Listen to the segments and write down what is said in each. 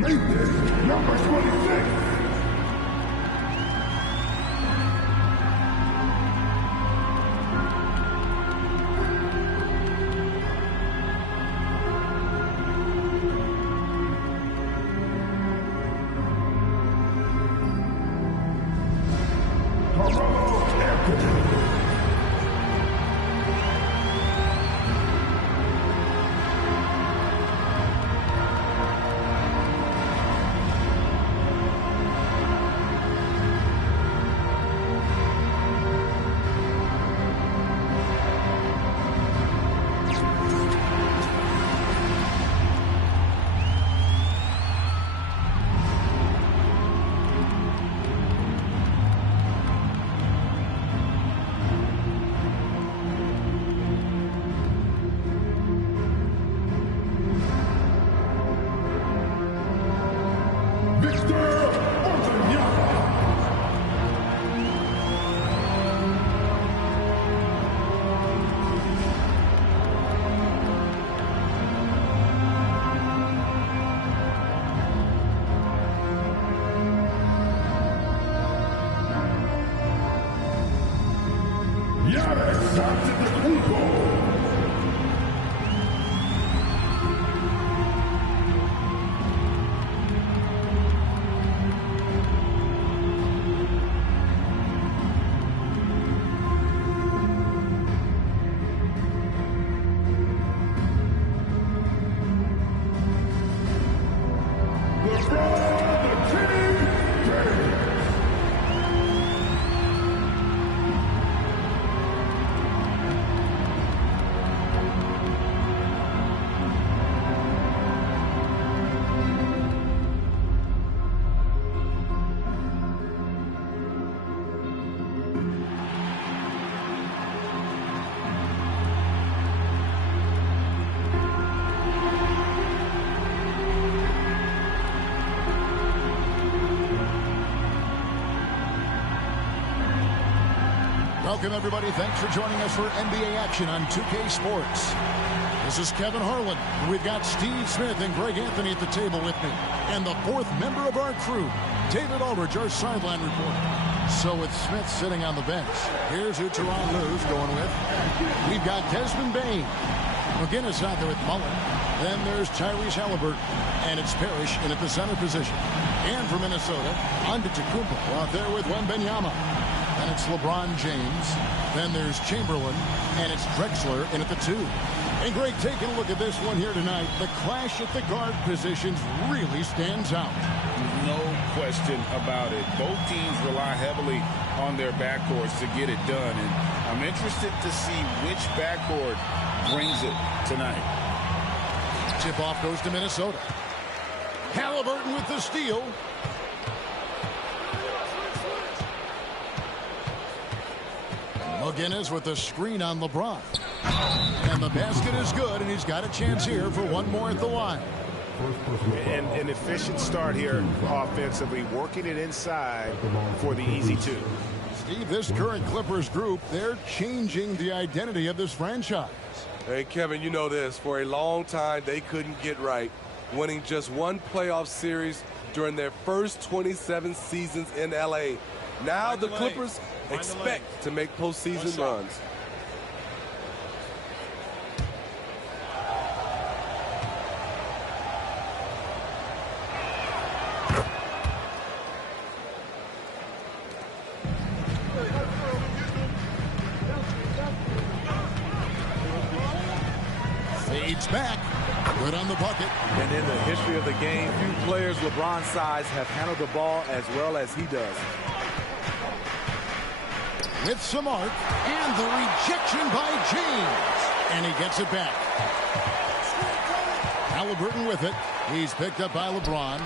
Nathan, number 26. Welcome, everybody. Thanks for joining us for NBA action on 2K Sports. This is Kevin Harlan. We've got Steve Smith and Greg Anthony at the table with me. And the fourth member of our crew, David Aldridge, our sideline reporter. So with Smith sitting on the bench, here's who Teron Lue's going with. We've got Desmond Bane. McGinnis out there with Mullen. Then there's Tyrese Halliburton. And it's Parrish in at the center position. And for Minnesota, Antetokounmpo out there with Wembanyama. And it's LeBron James. Then there's Chamberlain. And it's Drexler in at the 2. And Greg, taking a look at this one here tonight, the clash at the guard positions really stands out. No question about it. Both teams rely heavily on their backcourts to get it done. And I'm interested to see which backcourt brings it tonight. Tip-off goes to Minnesota. Halliburton with the steal. McGinnis with the screen on LeBron. And the basket is good, and he's got a chance here for one more at the line. And an efficient start here offensively, working it inside for the easy 2. Steve, this current Clippers group, they're changing the identity of this franchise. Hey, Kevin, you know this. For a long time, they couldn't get right, winning just one playoff series during their first 27 seasons in L.A. Now the Clippers expect to make postseason runs. Fades back. Good on the bucket. And in the history of the game, few players LeBron's size have handled the ball as well as he does. With some arc, and the rejection by James. And he gets it back. Halliburton with it. He's picked up by LeBron.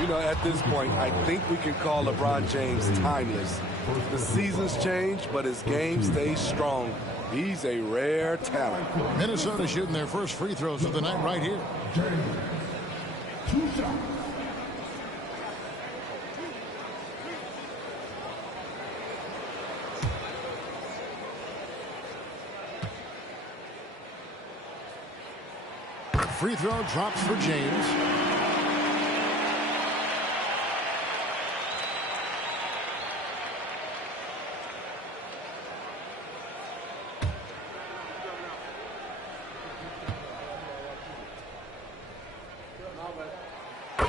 You know, at this point, I think we can call LeBron James timeless. The seasons change, but his game stays strong. He's a rare talent. Minnesota shooting their first free throws of the night right here. James. 2 shots. Free throw drops for James.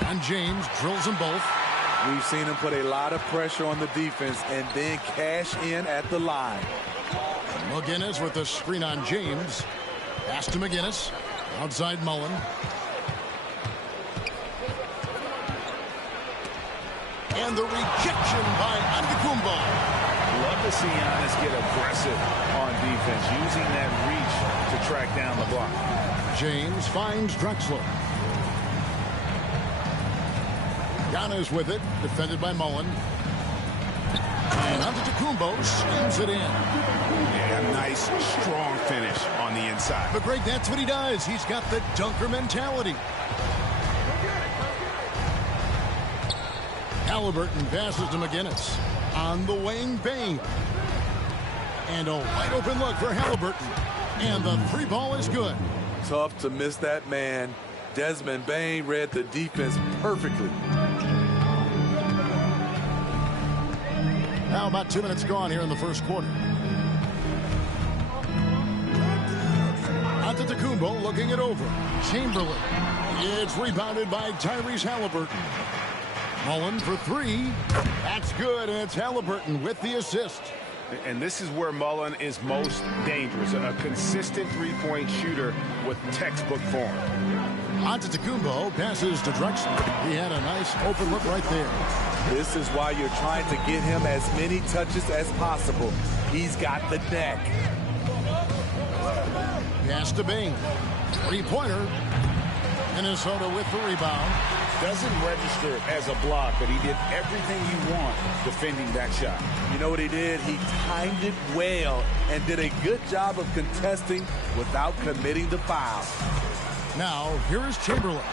And James drills them both. We've seen him put a lot of pressure on the defense and then cash in at the line. McGinnis with the screen on James. Pass to McGinnis. Outside Mullen. And the rejection by Antetokounmpo. Love to see Giannis get aggressive on defense, using that reach to track down the block. James finds Drexler. Giannis with it, defended by Mullen. And Antetokounmpo skims it in. Yeah, a nice, strong finish on the inside. But Greg, that's what he does. He's got the dunker mentality. Halliburton passes to McGinnis. On the wing, Bane. And a wide open look for Halliburton. And the three ball is good. Tough to miss that man. Desmond Bane read the defense perfectly. Now about 2 minutes gone here in the first quarter. Antetokounmpo looking it over. Chamberlain. It's rebounded by Tyrese Halliburton. Mullen for three. That's good, and it's Halliburton with the assist. And this is where Mullen is most dangerous. A consistent three-point shooter with textbook form. Antetokounmpo passes to Drexler. He had a nice open look right there. This is why you're trying to get him as many touches as possible. He's got the neck. Pass to Bing. Three-pointer. Minnesota with the rebound. Doesn't register as a block, but he did everything you want defending that shot. You know what he did? He timed it well and did a good job of contesting without committing the foul. Now, here is Chamberlain.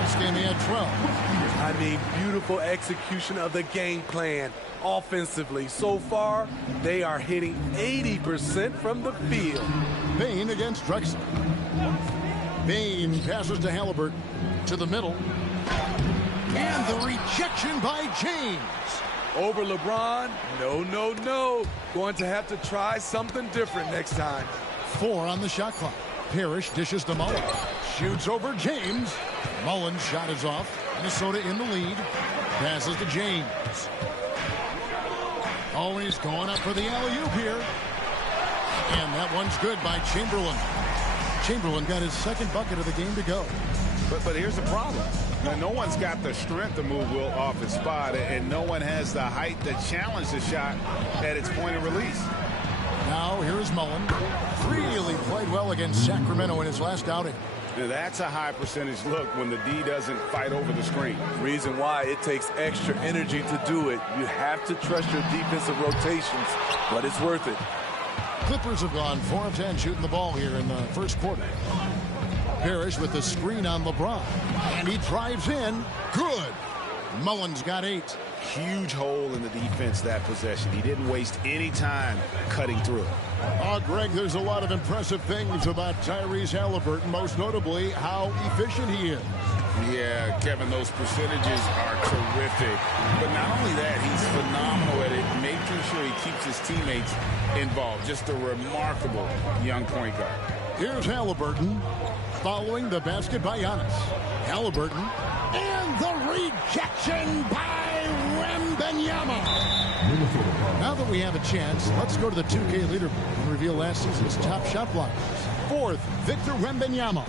This game he had 12. I mean, beautiful execution of the game plan offensively. So far, they are hitting 80% from the field. Bane against Drexler. Bane passes to Halliburton. To the middle. And the rejection by James. Over LeBron? No, no, no. Going to have to try something different next time. 4 on the shot clock. Parrish dishes to Mullen. Shoots over James. Mullen's shot is off. Minnesota in the lead. Passes to James. Oh, he's going up for the alley-oop here. And that one's good by Chamberlain. Chamberlain got his second bucket of the game to go. But here's the problem. Now, no one's got the strength to move Will off his spot, and no one has the height to challenge the shot at its point of release. Now, here's Mullen. Really played well against Sacramento in his last outing. Now, that's a high percentage look when the D doesn't fight over the screen. Reason why it takes extra energy to do it. You have to trust your defensive rotations, but it's worth it. Clippers have gone 4 of 10 shooting the ball here in the first quarter. Parrish with the screen on LeBron. And he drives in. Good. Mullen's got 8. Huge hole in the defense that possession. He didn't waste any time cutting through. Oh, Greg, there's a lot of impressive things about Tyrese Halliburton, most notably how efficient he is. Yeah, Kevin, those percentages are terrific. But not only that, he's phenomenal at it, making sure he keeps his teammates involved. Just a remarkable young point guard. Here's Halliburton following the basket by Giannis. Halliburton and the rejection by Wembanyama. Now that we have a chance, let's go to the 2K leaderboard and reveal last season's top shot blockers. Fourth, Victor Wembanyama.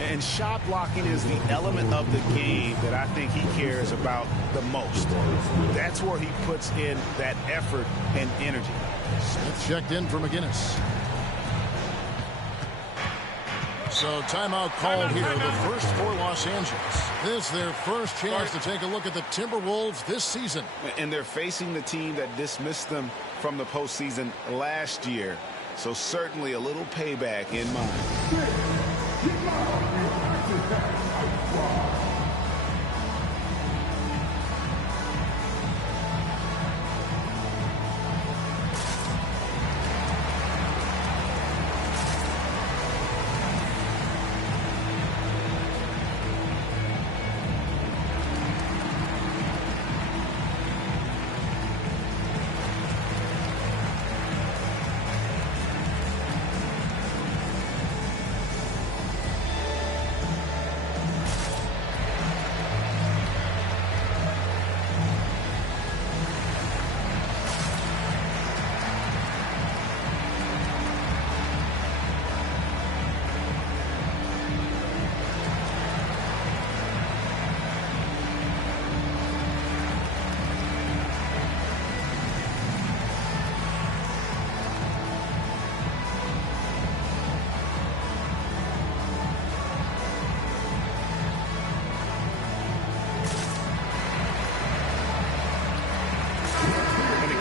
And shot blocking is the element of the game that I think he cares about the most. That's where he puts in that effort and energy. Smith checked in for McGinnis. So timeout called here, the first for Los Angeles. This is their first chance to take a look at the Timberwolves this season. And they're facing the team that dismissed them from the postseason last year. So certainly a little payback in mind.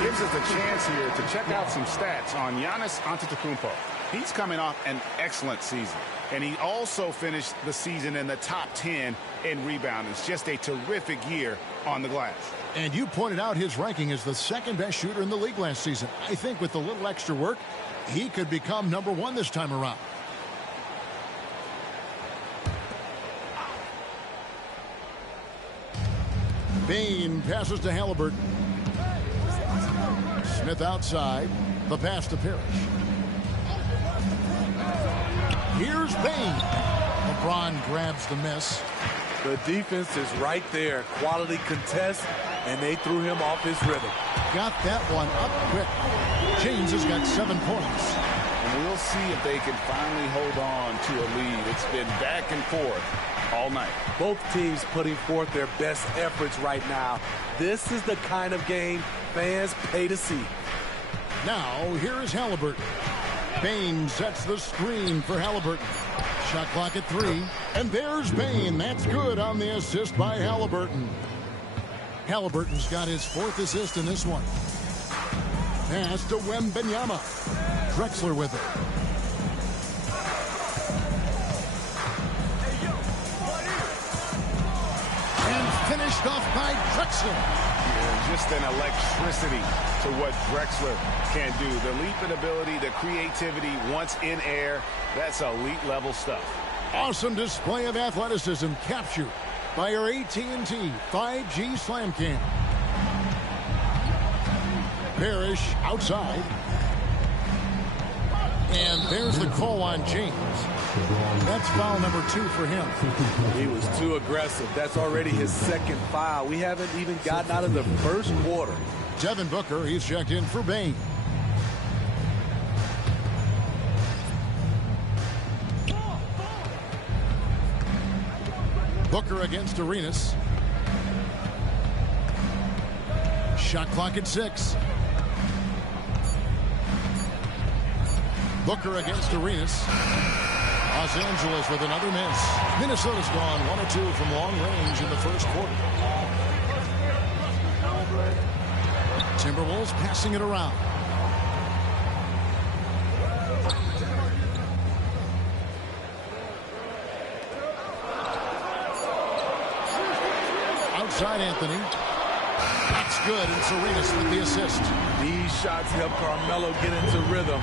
Gives us a chance here to check out some stats on Giannis Antetokounmpo. He's coming off an excellent season, and he also finished the season in the top 10 in rebounding. It's just a terrific year on the glass. And you pointed out his ranking as the second best shooter in the league last season. I think with a little extra work, he could become #1 this time around. Bane passes to Halliburton. Smith outside. The pass to Parrish. Here's Bane. LeBron grabs the miss. The defense is right there. Quality contest, and they threw him off his rhythm. Got that one up quick. James has got 7 points. And we'll see if they can finally hold on to a lead. It's been back and forth all night. Both teams putting forth their best efforts right now. This is the kind of game fans pay to see. Now, here is Halliburton. Bane sets the screen for Halliburton. Shot clock at 3. And there's Bane. That's good on the assist by Halliburton. Halliburton's got his 4th assist in this one. Pass to Wembanyama. Drexler with it. And finished off by Drexler. Yeah, just an electricity to what Drexler can do. The leaping ability, the creativity once in air, that's elite level stuff. Awesome display of athleticism captured by our AT&T 5G Slam Cam. Parrish outside. And there's the call on James. That's foul number 2 for him. He was too aggressive. That's already his 2nd foul. We haven't even gotten out of the first quarter. Devin Booker, he's checked in for Bane. Booker against Arenas. Shot clock at 6. Booker against Arenas. Los Angeles with another miss. Minnesota's gone 1 or 2 from long range in the first quarter. Timberwolves passing it around. Outside Anthony. That's good, and Arenas with the assist. These shots help Carmelo get into rhythm.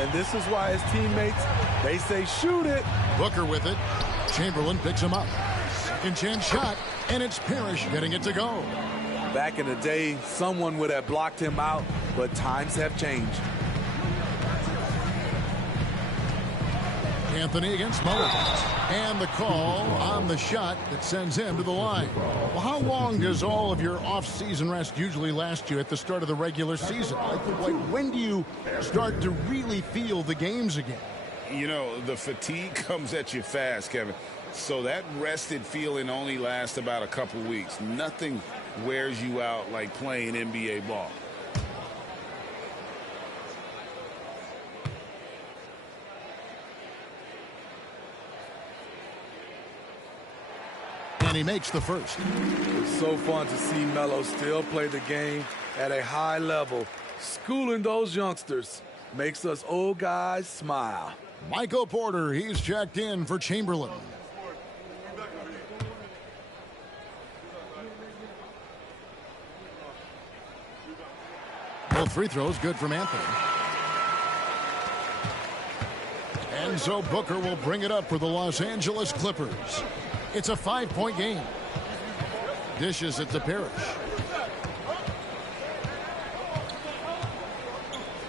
And this is why his teammates, they say, shoot it. Booker with it. Chamberlain picks him up. Second chance shot, and it's Parrish getting it to go. Back in the day, someone would have blocked him out, but times have changed. Anthony against Mullen. And the call on the shot that sends him to the line. Well, how long does all of your off-season rest usually last you at the start of the regular season? Like when do you start to really feel the games again? You know, the fatigue comes at you fast, Kevin. So that rested feeling only lasts about a couple weeks. Nothing wears you out like playing NBA ball. And he makes the first. It's so fun to see Melo still play the game at a high level. Schooling those youngsters makes us old guys smile. Michael Porter, he's checked in for Chamberlain. Both free throws good from Anthony. And so Booker will bring it up for the Los Angeles Clippers. It's a 5-point game. Dishes it to Parrish.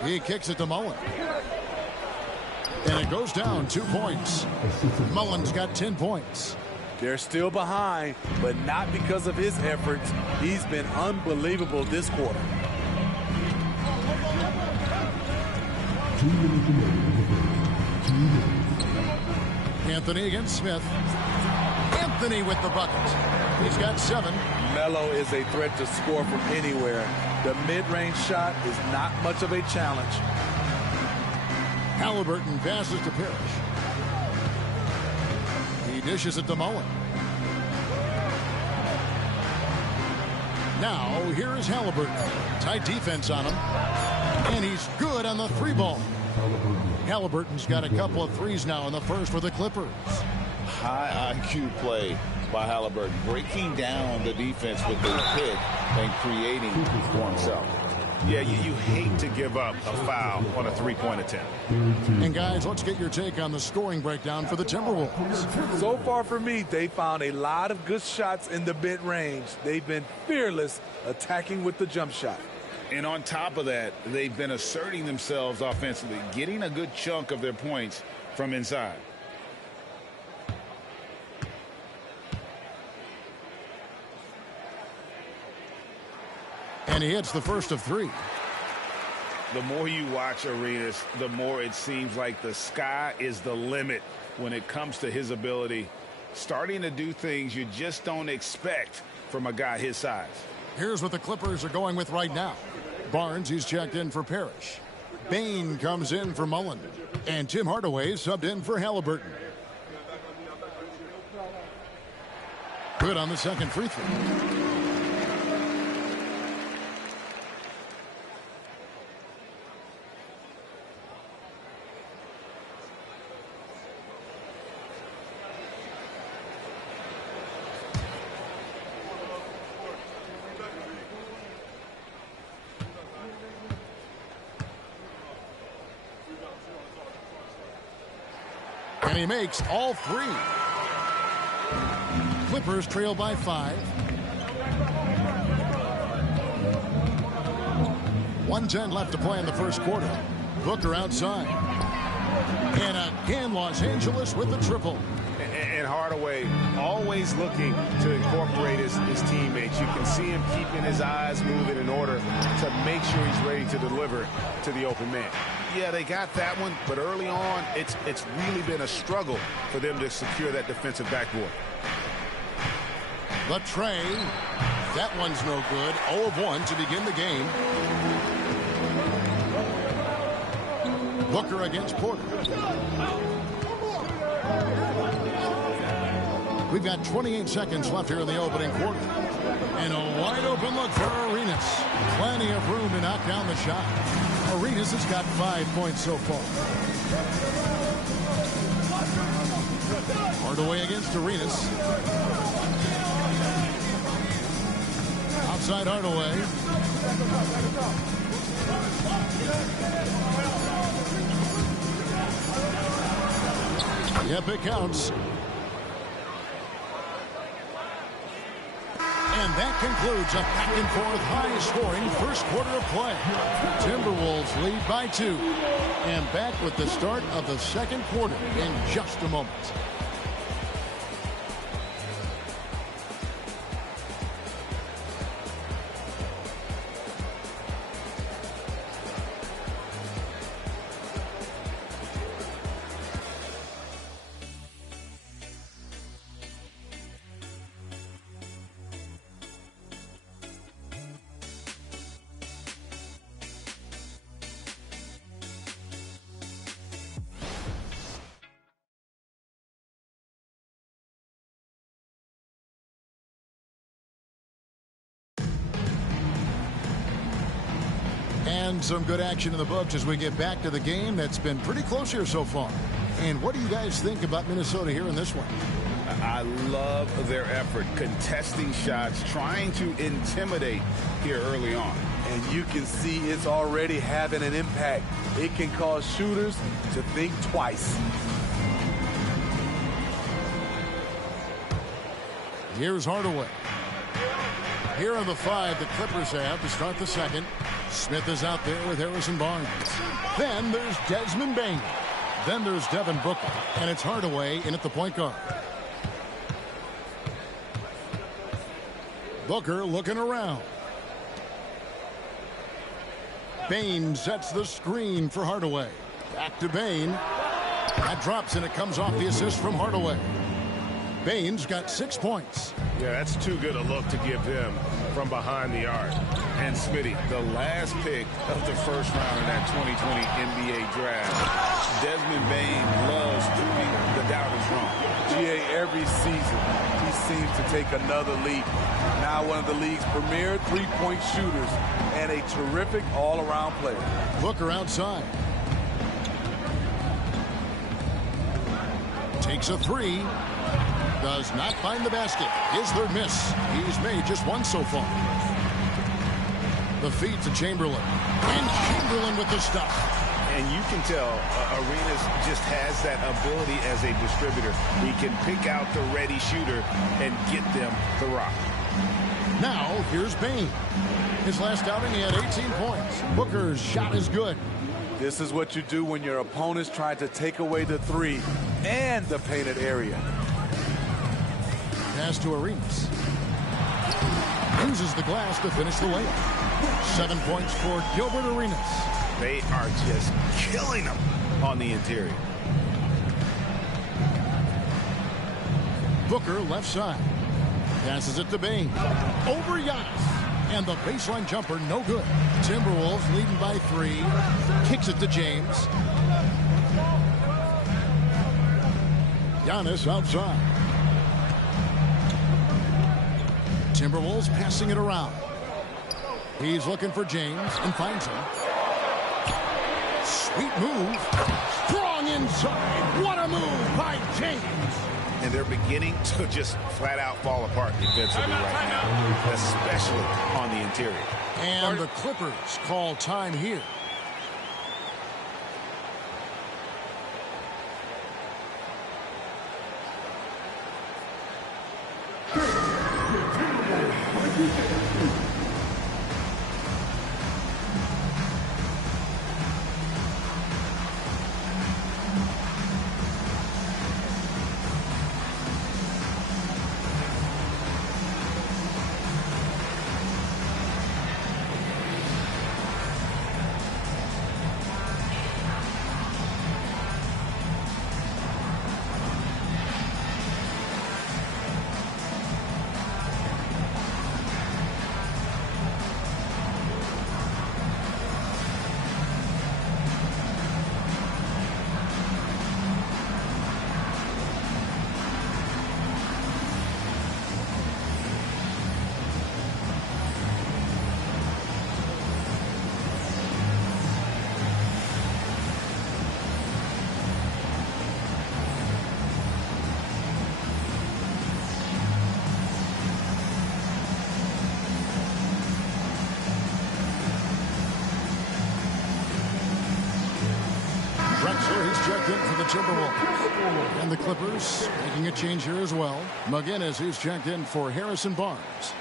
He kicks it to Mullen. And it goes down 2 points. Mullen's got 10 points. They're still behind, but not because of his efforts. He's been unbelievable this quarter. Anthony against Smith. Anthony with the bucket. He's got 7. Melo is a threat to score from anywhere. The mid-range shot is not much of a challenge. Halliburton passes to Parrish. He dishes it to Mullen. Now, here is Halliburton. Tight defense on him. And he's good on the 3-ball. Halliburton's got a couple of threes now in the first for the Clippers. High IQ play by Halliburton, breaking down the defense with the pick and creating for himself. Yeah, you hate to give up a foul on a three-point attempt. And guys, let's get your take on the scoring breakdown for the Timberwolves. So far for me, they found a lot of good shots in the mid-range. They've been fearless attacking with the jump shot. And on top of that, they've been asserting themselves offensively, getting a good chunk of their points from inside. And he hits the first of 3. The more you watch Arenas, the more it seems like the sky is the limit when it comes to his ability, starting to do things you just don't expect from a guy his size. Here's what the Clippers are going with right now. Barnes, he's checked in for Parrish. Bain comes in for Mullen. And Tim Hardaway subbed in for Halliburton. Good on the second free throw. And he makes all 3. Clippers trail by 5. 1:10 left to play in the first quarter. Booker outside. And again, Los Angeles with the triple. And Hardaway always looking to incorporate his teammates. You can see him keeping his eyes moving in order to make sure he's ready to deliver to the open man. Yeah, they got that one, but early on, it's really been a struggle for them to secure that defensive backboard. The tray. That one's no good. 0 of 1 to begin the game. Booker against Porter. We've got 28 seconds left here in the opening quarter. And a wide open look for Arenas. Plenty of room to knock down the shot. Arenas has got 5 points so far. Hardaway against Arenas. Outside Hardaway. Yep, it counts. And that concludes a back-and-forth, high-scoring first quarter of play. Timberwolves lead by 2. And back with the start of the second quarter in just a moment. And some good action in the books as we get back to the game that's been pretty close here so far. And what do you guys think about Minnesota here in this one? I love their effort, contesting shots, trying to intimidate here early on. And you can see it's already having an impact. It can cause shooters to think twice. Here's Hardaway. Here are the 5 the Clippers have to start the second. Smith is out there with Harrison Barnes. Then there's Desmond Bane. Then there's Devin Booker. And it's Hardaway in at the point guard. Booker looking around. Bane sets the screen for Hardaway. Back to Bane. That drops and it comes off the assist from Hardaway. Bane's got 6 points. Yeah, that's too good a look to give him from behind the arc. And Smitty, the last pick of the first round in that 2020 NBA draft. Desmond Bane loves proving the doubters wrong. GA, every season, he seems to take another leap. Now one of the league's premier three-point shooters and a terrific all-around player. Booker outside. Takes a 3. Does not find the basket. His third miss. He's made just 1 so far. The feed to Chamberlain. And Chamberlain with the stop. And you can tell Arenas just has that ability as a distributor. He can pick out the ready shooter and get them the rock. Now, here's Bane. His last outing, he had 18 points. Booker's shot is good. This is what you do when your opponent's trying to take away the 3 and the painted area. Pass to Arenas. Uses the glass to finish the layup. 7 points for Gilbert Arenas. They are just killing them on the interior. Booker left side. Passes it to Bane. Over Giannis. And the baseline jumper, no good. Timberwolves leading by 3. Kicks it to James. Giannis outside. Timberwolves passing it around. He's looking for James and finds him. Sweet move. Strong inside. What a move by James. And they're beginning to just flat out fall apart defensively right now, especially on the interior. And the Clippers call time here. He's checked in for the Timberwolves. And the Clippers making a change here as well. McGinnis, who's checked in for Harrison Barnes.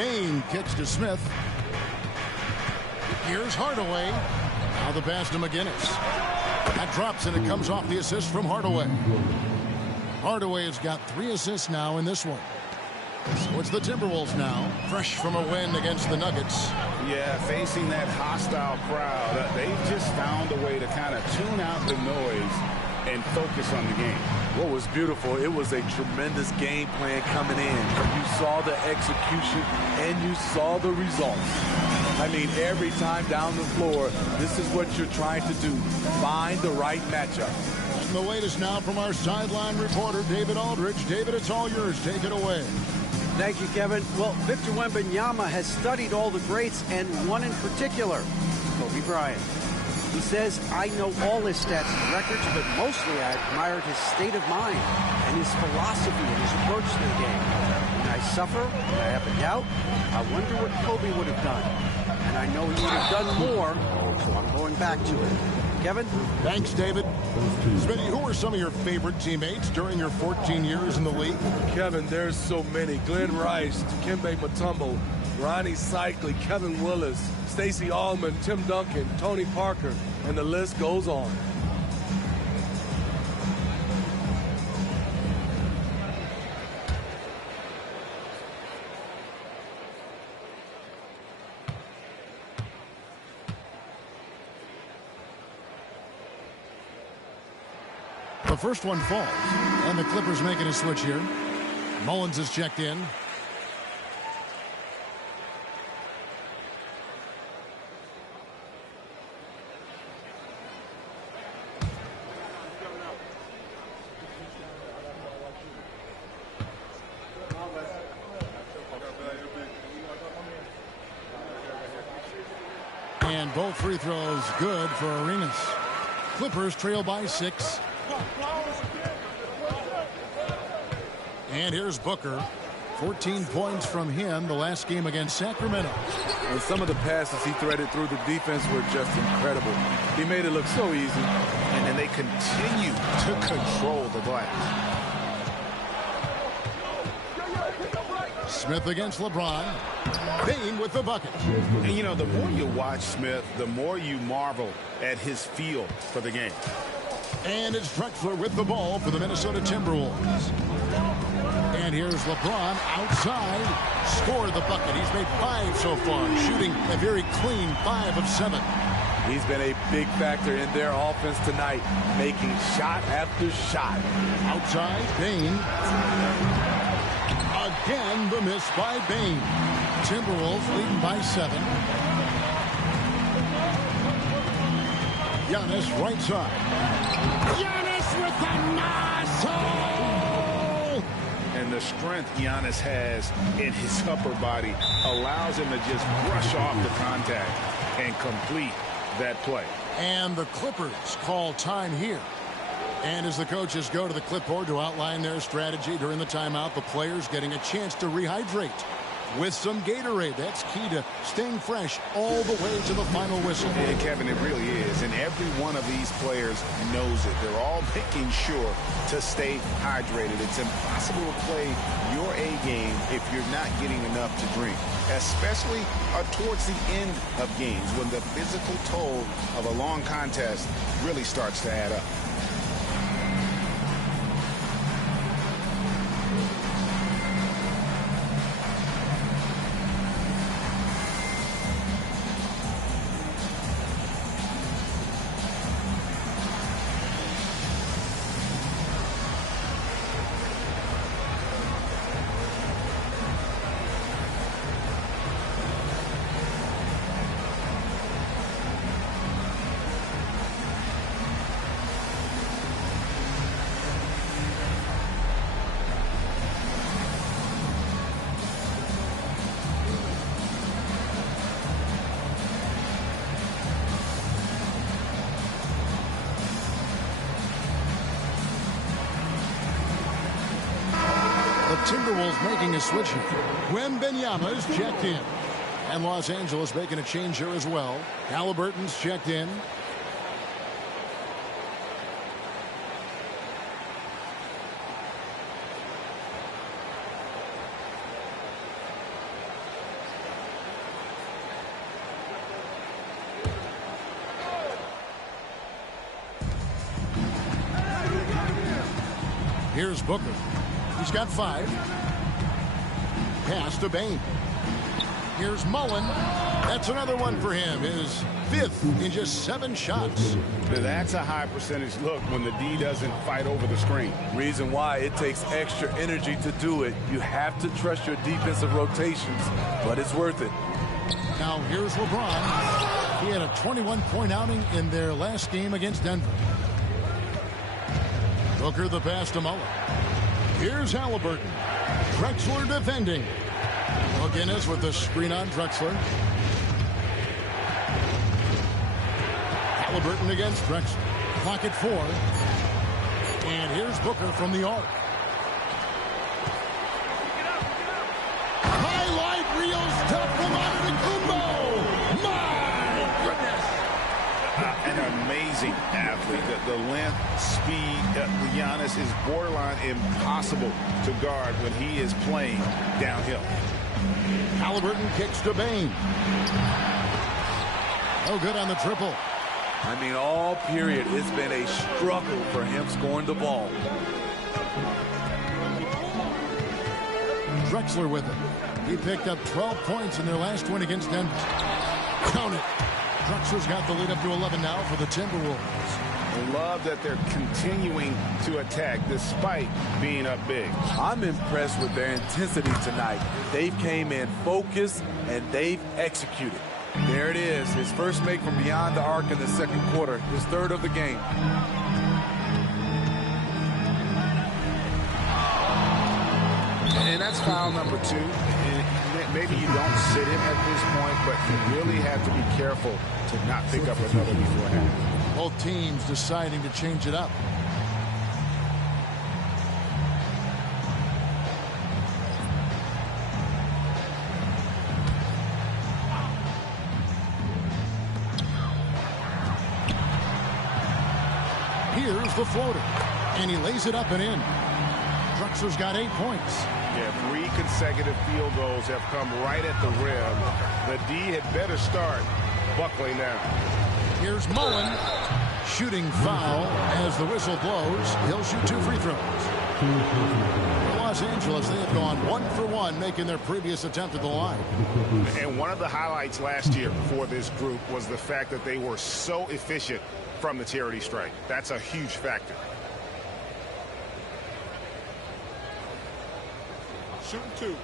Bane kicks to Smith. Here's Hardaway. Now the pass to McGinnis. That drops and it comes off the assist from Hardaway. Hardaway has got 3 assists now in this one. So it's the Timberwolves now, fresh from a win against the Nuggets. Yeah, facing that hostile crowd, they've just found a way to kind of tune out the noise and focus on the game. What was beautiful, it was a tremendous game plan coming in. You saw the execution and you saw the results. I mean, every time down the floor, this is what you're trying to do. Find the right matchup. And the latest now from our sideline reporter, David Aldridge. David, it's all yours. Take it away. Thank you, Kevin. Well, Victor Wembanyama has studied all the greats and one in particular, Kobe Bryant. He says, I know all his stats and records, but mostly I admired his state of mind and his philosophy and his approach to the game. When I suffer, when I have a doubt, I wonder what Kobe would have done. And I know he would have done more, so I'm going back to it. Kevin? Thanks, David. Smitty, who are some of your favorite teammates during your 14 years in the league? Kevin, there's so many. Glenn Rice, Dikembe Mutombo, Ronnie Cycli, Kevin Willis, Stacey Allman, Tim Duncan, Tony Parker, and the list goes on. The first one falls, and the Clippers making a switch here. Mullins is checked in. And both free throws good for Arenas. Clippers trail by 6. And here's Booker. 14 points from him the last game against Sacramento. And some of the passes he threaded through the defense were just incredible. He made it look so easy. And then they continue to control the glass. Smith against LeBron. Bane with the bucket. And, you know, the more you watch Smith, the more you marvel at his feel for the game. And it's Drexler with the ball for the Minnesota Timberwolves. And here's LeBron outside. Scored the bucket. He's made 5 so far, shooting a very clean 5 of 7. He's been a big factor in their offense tonight, making shot after shot. Outside, Bane. Again, the miss by Bane. Timberwolves leading by 7. Giannis right side. Giannis with the nozzle! And the strength Giannis has in his upper body allows him to just brush off the contact and complete that play. And the Clippers call time here. And as the coaches go to the clipboard to outline their strategy during the timeout, the players getting a chance to rehydrate with some Gatorade. That's key to staying fresh all the way to the final whistle. And Kevin, it really is. And every one of these players knows it. They're all making sure to stay hydrated. It's impossible to play your A game if you're not getting enough to drink, especially towards the end of games when the physical toll of a long contest really starts to add up. Timberwolves making a switch here. Wembanyama is checked in. And Los Angeles making a change here as well. Halliburton's checked in. Here's Booker. He's got 5. Pass to Bane. Here's Mullen. That's another one for him. His 5th in just 7 shots. That's a high percentage look when the D doesn't fight over the screen. Reason why it takes extra energy to do it. You have to trust your defensive rotations, but it's worth it. Now here's LeBron. He had a 21-point outing in their last game against Denver. Booker the pass to Mullen. Here's Halliburton. Drexler defending. McGinnis with the screen on Drexler. Halliburton against Drexler. Clock at 4. And here's Booker from the arc. Highlight reels tough from Antetokounmpo. My goodness. An amazing athlete. The length, speed, Giannis is borderline impossible to guard when he is playing downhill. Halliburton kicks to Bane. Oh, good on the triple. I mean, all period, it's been a struggle for him scoring the ball. Drexler with it. He picked up 12 points in their last win against Denver. Count it. Drexler's got the lead up to 11 now for the Timberwolves. I love that they're continuing to attack despite being up big. I'm impressed with their intensity tonight. They've came in focused and they've executed. There it is, his first make from beyond the arc in the second quarter, his 3rd of the game. And that's foul number 2. Maybe you don't sit him at this point, but you really have to be careful to not pick up another beforehand. Both teams deciding to change it up. Here's the floater. And he lays it up and in. Drexler's got 8 points. Yeah, 3 consecutive field goals have come right at the rim. The D had better start buckling down. Here's Mullen. Shooting foul as the whistle blows. He'll shoot 2 free throws. For Los Angeles, they have gone 1 for 1, making their previous attempt at the line. And one of the highlights last year for this group was the fact that they were so efficient from the charity stripe. That's a huge factor. Shooting 2.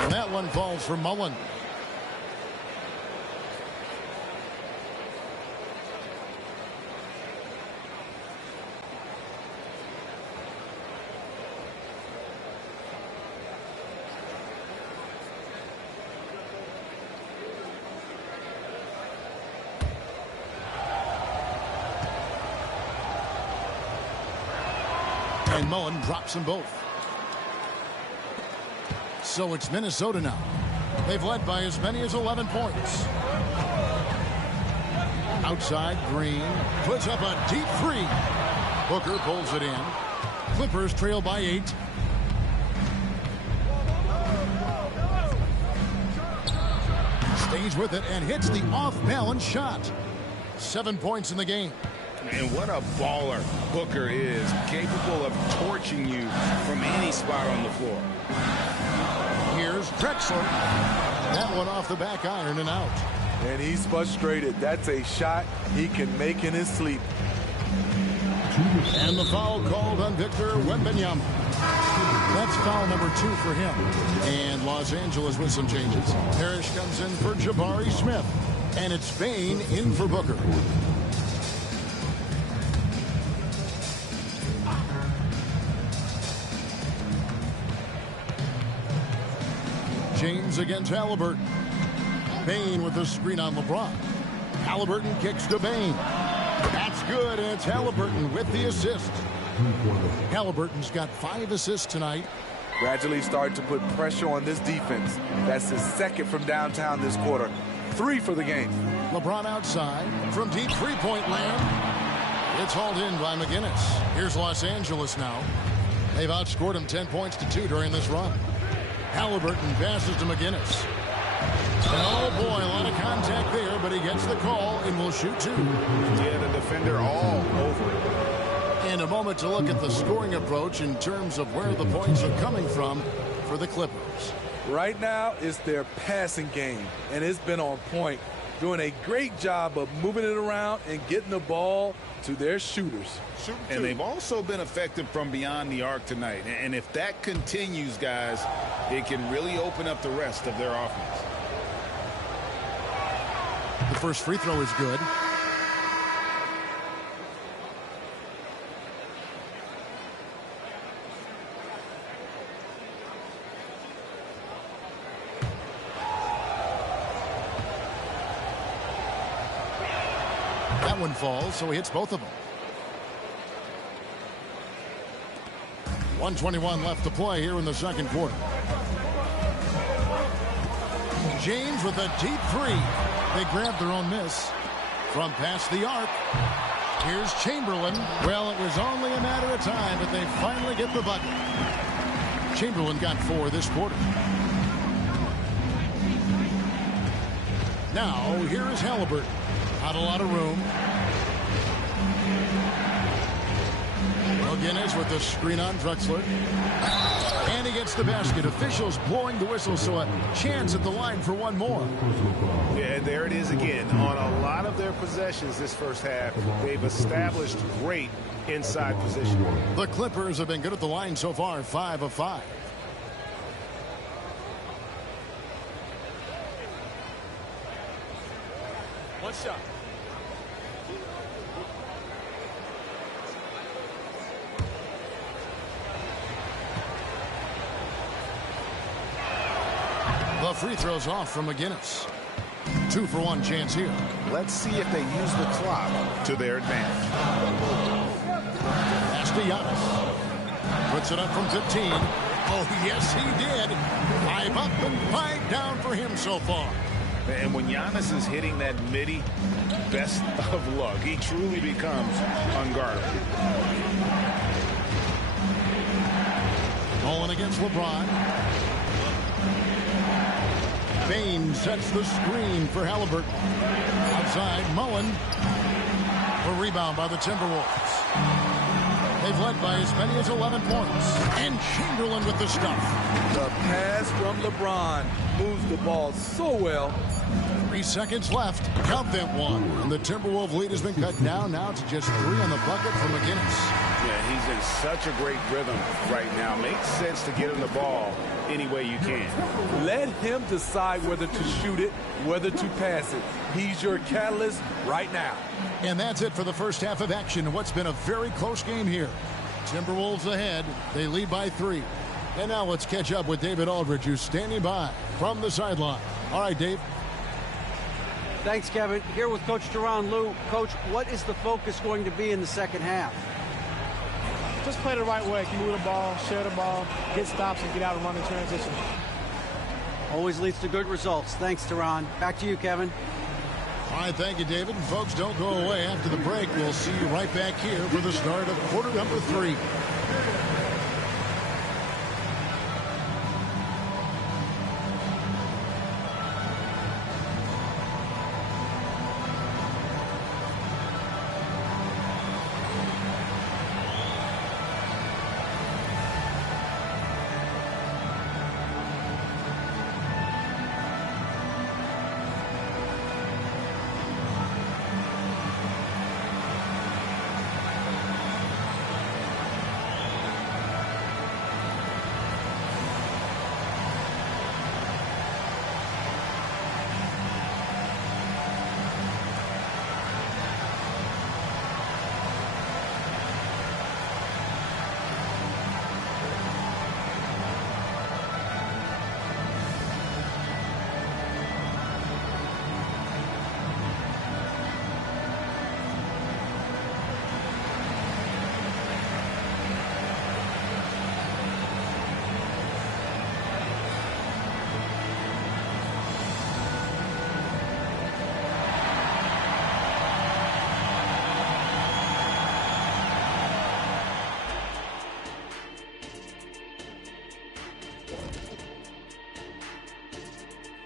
And that one falls for Mullen. And Mullen drops them both. So it's Minnesota now. They've led by as many as 11 points. Outside, Green puts up a deep 3. Booker pulls it in. Clippers trail by 8. Stays with it and hits the off-balance shot. 7 points in the game. And what a baller Booker is, capable of torching you from any spot on the floor. Here's Drexler. That one off the back iron and out. And he's frustrated. That's a shot he can make in his sleep. And the foul called on Victor Wembanyama. That's foul number 2 for him. And Los Angeles with some changes. Parrish comes in for Jabari Smith. And it's Bane in for Booker. James against Halliburton. Bane with the screen on LeBron. Halliburton kicks to Bane. That's good, and it's Halliburton with the assist. Halliburton's got 5 assists tonight. Gradually starting to put pressure on this defense. That's his 2nd from downtown this quarter. 3 for the game. LeBron outside from deep 3-point land. It's hauled in by McGinnis. Here's Los Angeles now. They've outscored him 10 points to 2 during this run. Halliburton passes to McGinnis. Oh, boy, a lot of contact there, but he gets the call and will shoot two. Yeah, the defender all over it. And a moment to look at the scoring approach in terms of where the points are coming from for the Clippers. Right now, it's their passing game, and it's been on point, doing a great job of moving it around and getting the ball to their shooters. And they've also been effective from beyond the arc tonight. And if that continues, guys, it can really open up the rest of their offense. The first free throw is good. That one falls, so he hits both of them. 1:21 left to play here in the second quarter. James with a deep three. They grab their own miss from past the arc. Here's Chamberlain. Well, it was only a matter of time, but they finally get the bucket. Chamberlain got 4 this quarter. Now, here is Halliburton. Not a lot of room. McGinnis with the screen on Drexler. And he gets the basket. Officials blowing the whistle, so a chance at the line for one more. Yeah, there it is again. On a lot of their possessions this first half, they've established great inside position. The Clippers have been good at the line so far, 5 of 5. One shot. The free throws off from McGinnis. 2 for 1 chance here. Let's see if they use the clock to their advantage. Pass to Giannis. Puts it up from 15. Oh, yes, he did. 5 up and 5 down for him so far. And when Giannis is hitting that midi, best of luck. He truly becomes unguardable. Nolan against LeBron. Bain sets the screen for Halliburton. Outside, Mullen. A rebound by the Timberwolves. They've led by as many as 11 points. And Chamberlain with the stuff. The pass from LeBron moves the ball so well. 3 seconds left. Count them 1. And the Timberwolves lead has been cut down now to just 3 on the bucket for McGinnis. Yeah, he's in such a great rhythm right now. Makes sense to get him the ball any way you can. Let him decide whether to shoot it, whether to pass it. He's your catalyst right now. And that's it for the first half of action in what's been a very close game here. Timberwolves ahead. They lead by 3. And now let's catch up with David Aldridge, who's standing by from the sideline. All right, Dave. Thanks, Kevin. Here with Coach Tyronn Lue. Coach, what is the focus going to be in the second half? Just play the right way. Move the ball, share the ball, get stops, and get out and run in transition. Always leads to good results. Thanks, Tyronn. Back to you, Kevin. All right, thank you, David. And folks, don't go away. After the break, we'll see you right back here for the start of quarter number 3.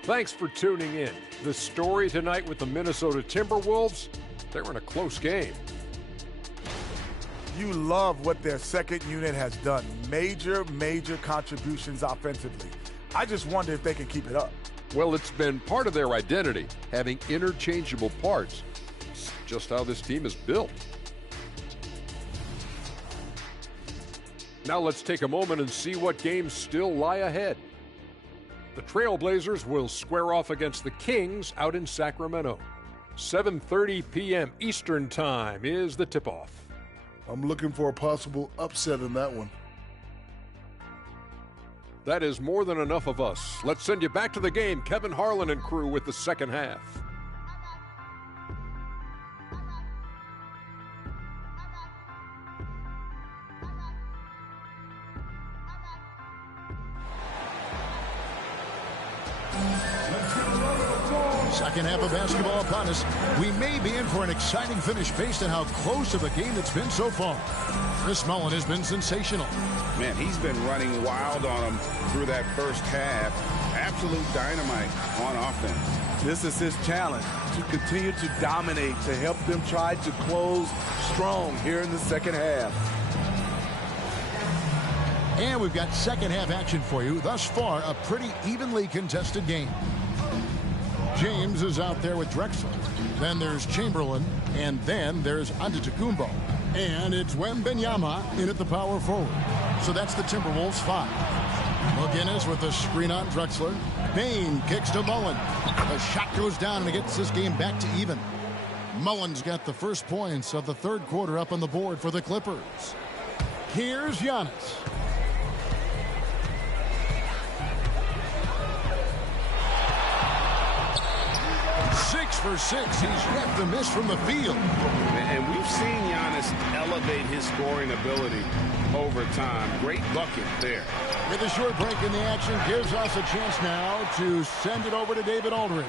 Thanks for tuning in. The story tonight with the Minnesota Timberwolves, they were in a close game. You love what their second unit has done. Major contributions offensively. I just wonder if they can keep it up. Well, it's been part of their identity, having interchangeable parts. It's just how this team is built. Now let's take a moment and see what games still lie ahead. The Trailblazers will square off against the Kings out in Sacramento. 7:30 p.m. Eastern Time is the tip-off. I'm looking for a possible upset in that one. That is more than enough of us. Let's send you back to the game. Kevin Harlan and crew with the second half. Second half of basketball upon us. We may be in for an exciting finish based on how close of a game it's been so far. Chris Mullin has been sensational. Man, he's been running wild on him through that first half. Absolute dynamite on offense. This is his challenge, to continue to dominate, to help them try to close strong here in the second half. And we've got second half action for you. Thus far, a pretty evenly contested game. James is out there with Drexler. Then there's Chamberlain. And then there's Antetokounmpo. And it's Wembanyama in at the power forward. So that's the Timberwolves 5. McGinnis with the screen on Drexler. Bane kicks to Mullin. The shot goes down and it gets this game back to even. Mullin's got the first points of the third quarter up on the board for the Clippers. Here's Giannis. 6 for 6. He's yet to miss from the field. And we've seen Giannis elevate his scoring ability over time. Great bucket there. With a short break in the action, gives us a chance now to send it over to David Aldridge.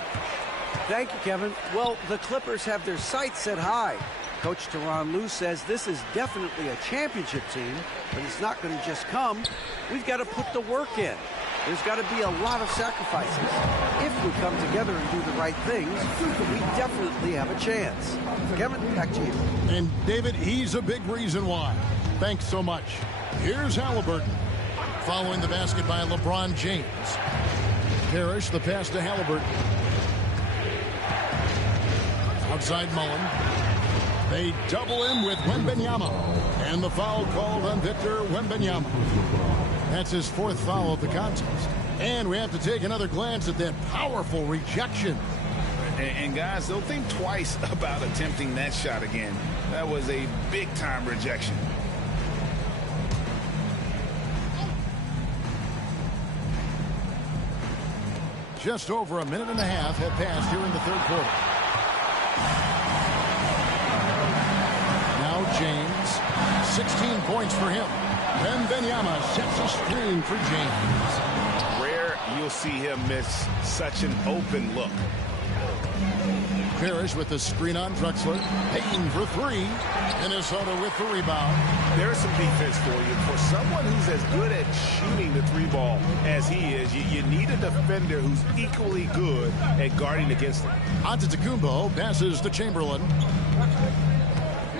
Thank you, Kevin. Well, the Clippers have their sights set high. Coach Tyronn Lue says this is definitely a championship team, but it's not going to just come. We've got to put the work in. There's got to be a lot of sacrifices. If we come together and do the right things, we definitely have a chance. Kevin, back to you. And David, he's a big reason why. Thanks so much. Here's Halliburton. Following the basket by LeBron James. Parrish, the pass to Halliburton. Outside Mullin. They double him with Wembanyama. And the foul called on Victor Wembanyama. That's his fourth foul of the contest. And we have to take another glance at that powerful rejection. And guys, they'll think twice about attempting that shot again. That was a big-time rejection. Just over a minute and a half have passed here in the third quarter. Now James, 16 points for him. Wembanyama sets a screen for James. Rare you'll see him miss such an open look. Parrish with the screen on Drexler. Payton for three. Minnesota with the rebound. There's some defense for you. For someone who's as good at shooting the three ball as he is, you need a defender who's equally good at guarding against him. Antetokounmpo passes to Chamberlain.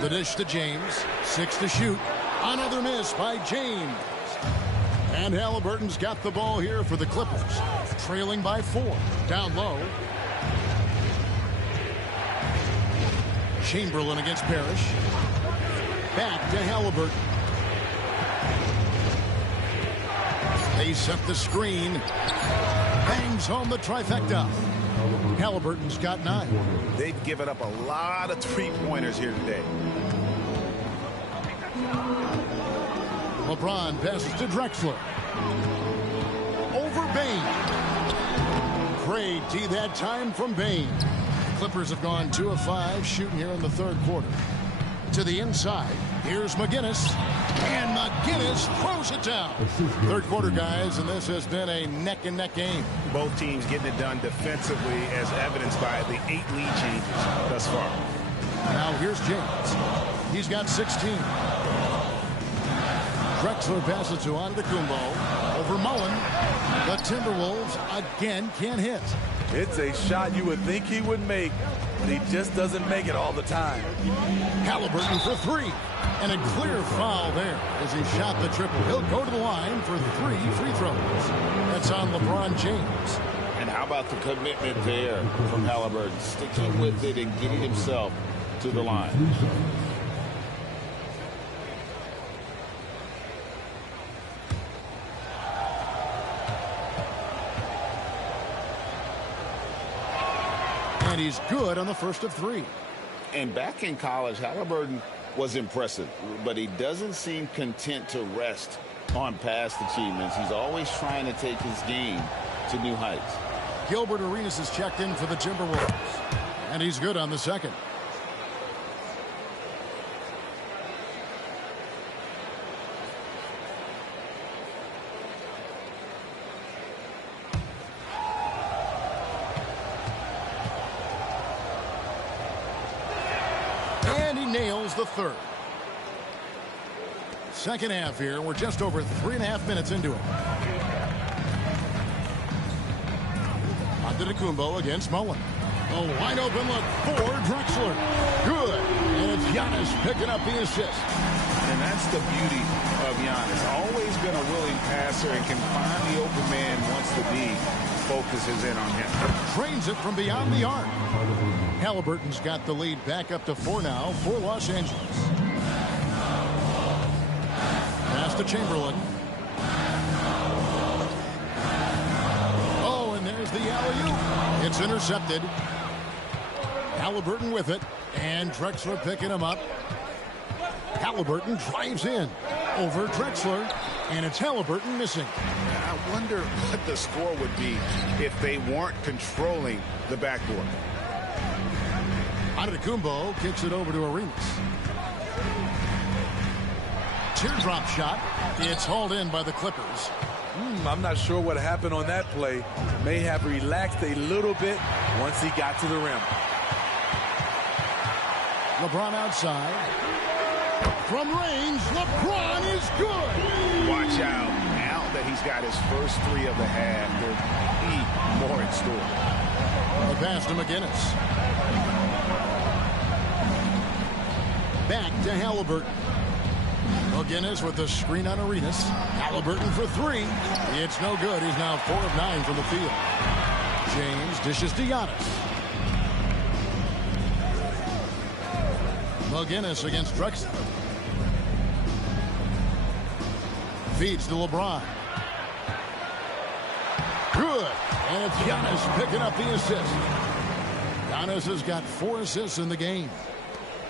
The dish to James. 6 to shoot. Another miss by James. And Halliburton's got the ball here for the Clippers. Trailing by 4. Down low. Chamberlain against Parrish. Back to Halliburton. They set the screen. Bangs home the trifecta. Halliburton's got 9. They've given up a lot of three-pointers here today. LeBron passes to Drexler. Over Bane. Great D that time from Bane. Clippers have gone 2 of 5 shooting here in the third quarter. To the inside. Here's McGinnis. And McGinnis throws it down. Third quarter, guys, and this has been a neck-and-neck game. Both teams getting it done defensively as evidenced by the 8 lead changes thus far. Now here's James. He's got 16. Drexler passes to Antetokounmpo. Over Mullin. The Timberwolves again can't hit. It's a shot you would think he would make, but he just doesn't make it all the time. Halliburton for three. And a clear foul there as he shot the triple. He'll go to the line for 3 free throws. That's on LeBron James. And how about the commitment there from Halliburton, sticking with it and getting himself to the line. And he's good on the first of 3. And back in college, Halliburton was impressive, but he doesn't seem content to rest on past achievements. He's always trying to take his game to new heights. Gilbert Arenas is checked in for the Timberwolves, and he's good on the second. And he nails the third. Second half here. We're just over 3.5 minutes into it. Antetokounmpo against Mullen. A wide open look for Drexler. Good. And it's Giannis picking up the assist. And that's the beauty of Giannis. Always been a willing passer and can find the open man once the D focuses in on him. Trains it from beyond the arc. Halliburton's got the lead back up to 4 now for Los Angeles. Pass to Chamberlain. Oh, and there's the alley-oop. It's intercepted. Halliburton with it. And Drexler picking him up. Halliburton drives in over Drexler. And it's Halliburton missing. I wonder what the score would be if they weren't controlling the backboard. Antetokounmpo kicks it over to Arenas. Teardrop shot. It's hauled in by the Clippers. I'm not sure what happened on that play. May have relaxed a little bit once he got to the rim. LeBron outside. From range, LeBron is good. Watch out. Now that he's got his first 3 of the half, there'll be more in store. A pass to McGinnis. Back to Halliburton. McGinnis with the screen on Arenas. Halliburton for 3. It's no good. He's now 4 of 9 from the field. James dishes to Giannis. McGinnis against Drexler. Feeds to LeBron. Good. And it's Giannis picking up the assist. Giannis has got 4 assists in the game.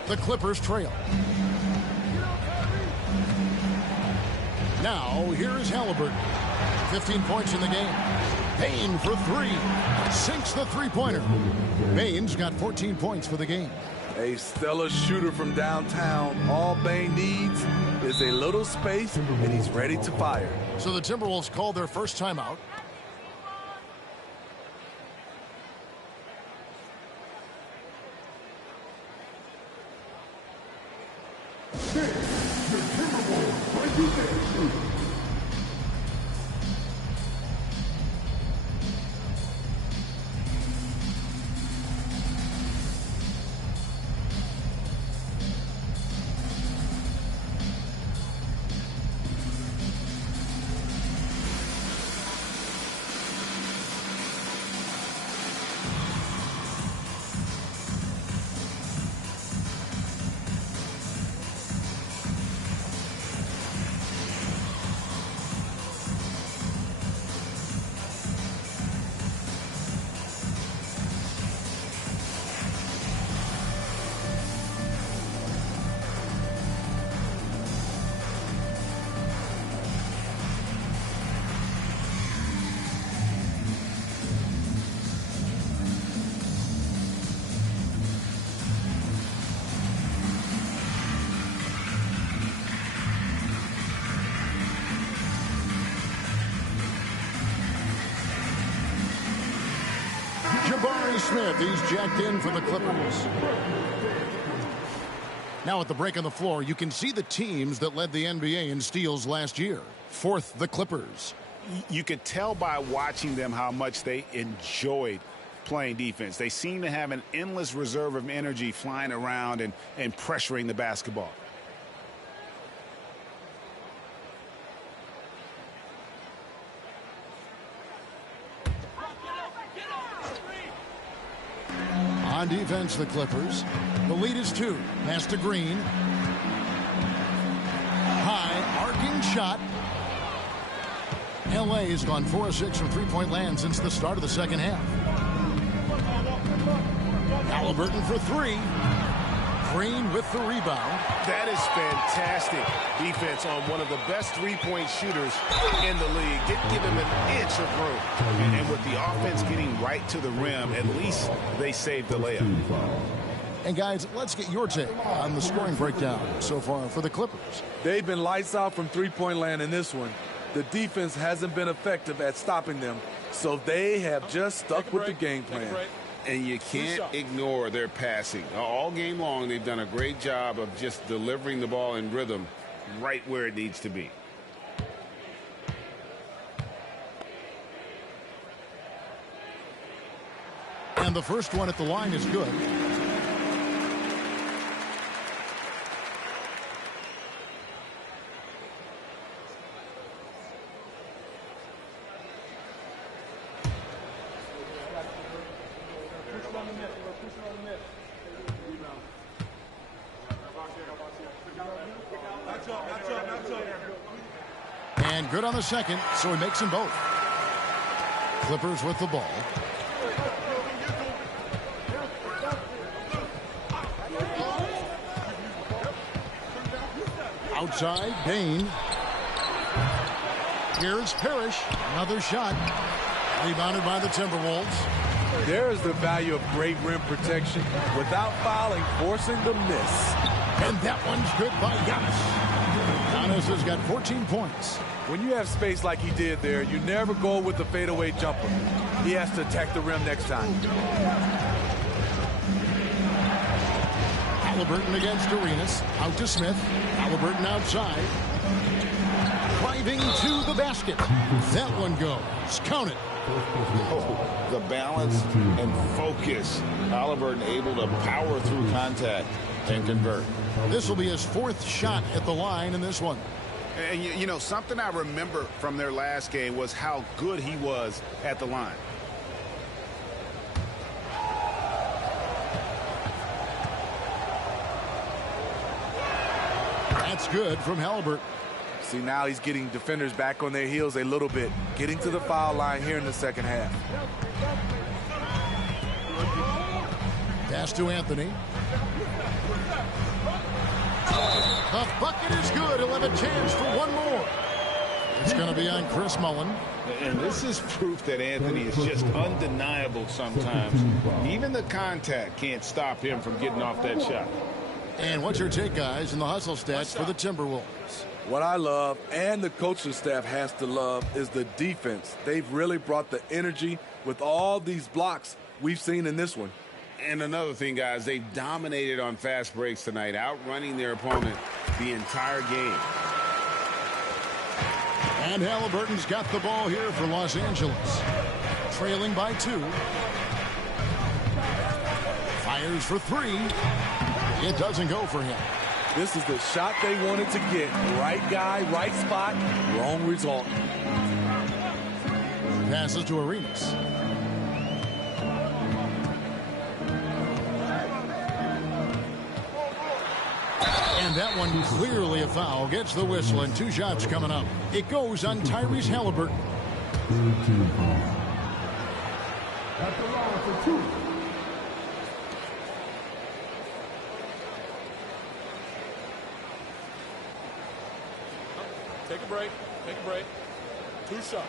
The Clippers trail. Now, here is Halliburton. 15 points in the game. Payne for 3. Sinks the three-pointer. Bane's got 14 points for the game. A stellar shooter from downtown. All Bane needs is a little space, and he's ready to fire. So the Timberwolves call their first timeout. Jabari Smith, he's jacked in for the Clippers. Now at the break on the floor, you can see the teams that led the NBA in steals last year. 4th, the Clippers. You could tell by watching them how much they enjoyed playing defense. They seem to have an endless reserve of energy flying around and pressuring the basketball. On defense, the Clippers. The lead is 2. Pass to Green. High, arcing shot. L.A. has gone 4 of 6 from three-point land since the start of the second half. Halliburton for 3. Green with the rebound. That is fantastic defense on one of the best three-point shooters in the league. Didn't give him an inch of room. And with the offense getting right to the rim, at least they saved the layup. And guys, let's get your take on the scoring breakdown so far for the Clippers. They've been lights out from three-point land in this one. The defense hasn't been effective at stopping them, so they have just stuck with the game plan. And you can't ignore their passing. All game long, they've done a great job of just delivering the ball in rhythm right where it needs to be. And the first one at the line is good. And good on the second, so he makes them both. Clippers with the ball. Outside, Bain. Here's Parrish. Another shot. Rebounded by the Timberwolves. There's the value of great rim protection without fouling, forcing the miss. And that one's good by Giannis. Giannis has got 14 points. When you have space like he did there, you never go with the fadeaway jumper. He has to attack the rim next time. Halliburton against Arenas. Out to Smith. Halliburton outside. Driving to the basket. That one goes. Count it. Oh, the balance and focus. Halliburton able to power through contact and convert. This will be his 4th shot at the line in this one. And you know, something I remember from their last game was how good he was at the line. That's good from Halliburton. See, now he's getting defenders back on their heels a little bit, getting to the foul line here in the second half. Pass to Anthony. The bucket is good. He'll have a chance for one more. It's going to be on Chris Mullin. And this is proof that Anthony is just undeniable sometimes. Even the contact can't stop him from getting off that shot. And what's your take, guys, in the hustle stats for the Timberwolves? What I love, and the coaching staff has to love, is the defense. They've really brought the energy with all these blocks we've seen in this one. And another thing, guys, they dominated on fast breaks tonight, outrunning their opponent the entire game. And Halliburton's got the ball here for Los Angeles. Trailing by 2. Fires for 3. It doesn't go for him. This is the shot they wanted to get. Right guy, right spot, wrong result. Passes to Arenas. And that one clearly a foul. Gets the whistle, and 2 shots coming up. It goes on Tyrese Halliburton. That's the line for 2. Take a break. Take a break. 2 shots.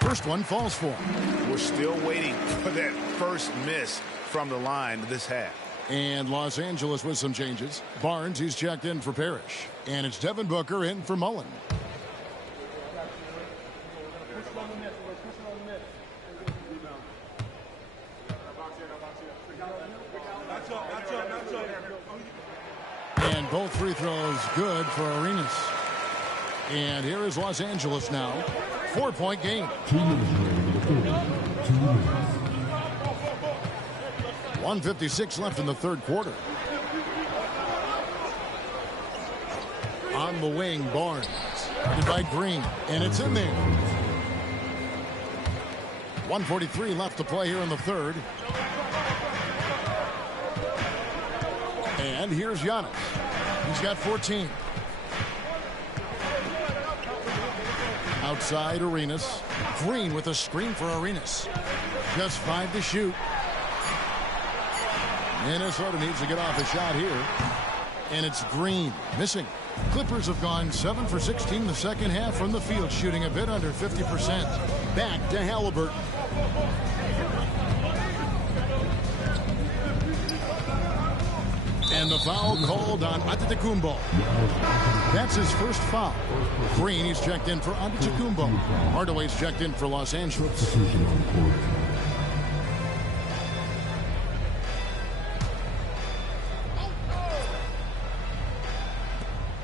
First one falls for him. We're still waiting for that first miss from the line this half. And Los Angeles with some changes. Barnes, he's checked in for Parrish. And it's Devin Booker in for Mullin. both free throws good for Arenas. And here is Los Angeles now. 4-point game. 2 minutes remaining in the quarter. 2 minutes. 1:56 left in the third quarter. On the wing, Barnes. Guarded by Green. And it's in there. 1:43 left to play here in the third. And here's Giannis. He's got 14. Outside Arenas. Green with a screen for Arenas. Just 5 to shoot. Minnesota needs to get off a shot here. And it's Green missing. Clippers have gone 7 for 16 the second half from the field, shooting a bit under 50%. Back to Halliburton. And the foul called on Antetokounmpo. That's his first foul. Green, he's checked in for Antetokounmpo. Hardaway's checked in for Los Angeles.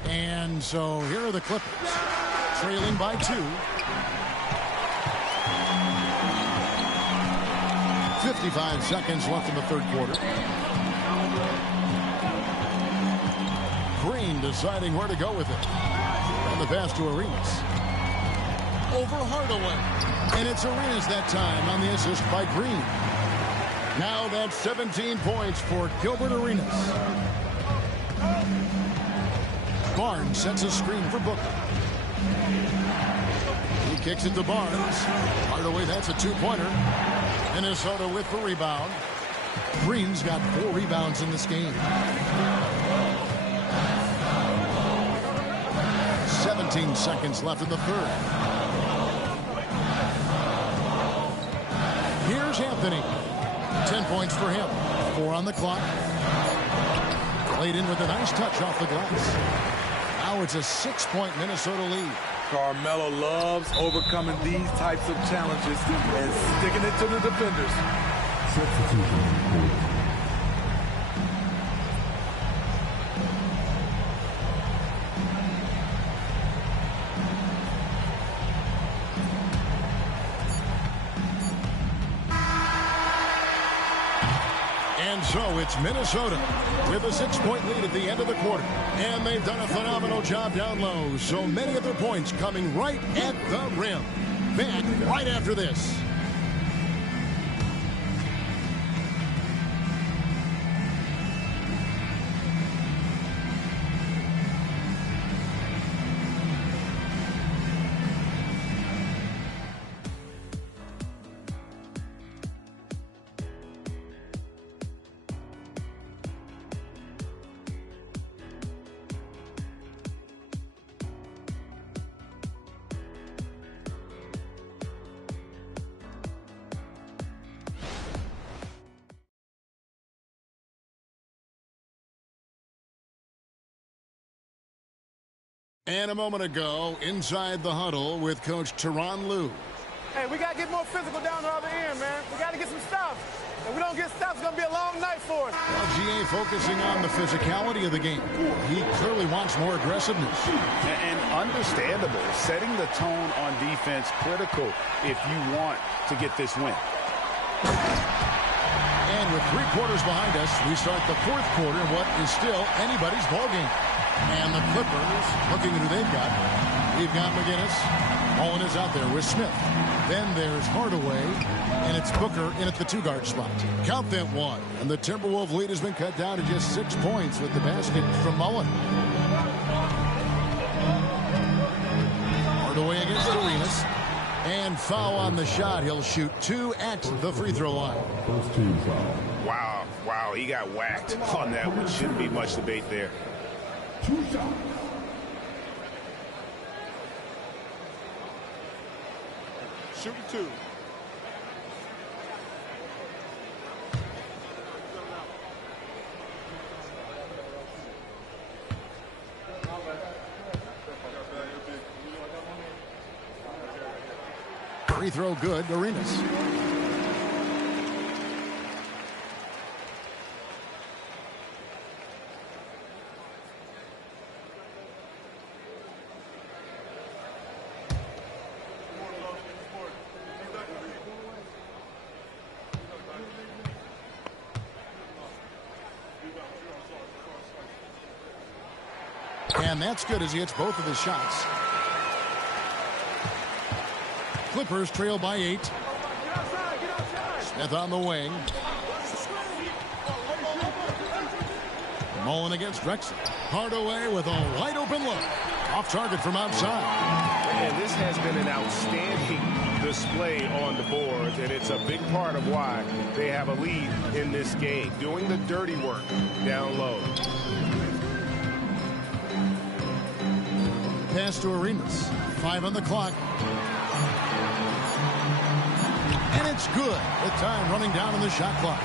And so here are the Clippers, trailing by 2. 55 seconds left in the third quarter. Green deciding where to go with it. And the pass to Arenas. Over Hardaway. And it's Arenas that time on the assist by Green. Now that's 17 points for Gilbert Arenas. Barnes sets a screen for Booker. He kicks it to Barnes. Hardaway, that's a 2-pointer. Minnesota with the rebound. Green's got 4 rebounds in this game. 17 seconds left in the third. Here's Anthony. 10 points for him. 4 on the clock. Played in with a nice touch off the glass. Now it's a 6-point Minnesota lead. Carmelo loves overcoming these types of challenges and sticking it to the defenders. Substitution. And so it's Minnesota with a 6-point lead at the end of the quarter. And they've done a phenomenal job down low. So many of their points coming right at the rim. Back right after this. And a moment ago, inside the huddle with Coach Tyronn Lue. Hey, we got to get more physical down the other end, man. We got to get some stops. If we don't get stops, it's going to be a long night for us. Well, GA focusing on the physicality of the game. He clearly wants more aggressiveness. And understandable. Setting the tone on defense critical if you want to get this win. And with 3 quarters behind us, we start the fourth quarter in what is still anybody's ballgame. And the Clippers, looking at who they've got. We've got McGinnis. Mullen is out there with Smith. Then there's Hardaway. And it's Booker in at the 2-guard spot. Count that 1. And the Timberwolves lead has been cut down to just 6 points with the basket from Mullen. Hardaway against Arenas. And foul on the shot. He'll shoot 2 at the free throw line. First team foul. Wow, he got whacked on that one. Shouldn't be much debate there. 2 shots. Shooting 2. Free throw good, Arenas. And that's good as he hits both of his shots. Clippers trail by 8. Smith on the wing. Mullen against Drexler. Hardaway with a wide open look. Off target from outside. And this has been an outstanding display on the boards, and it's a big part of why they have a lead in this game. Doing the dirty work down low. Pass to Arenas. 5 on the clock. And it's good. The time running down on the shot clock.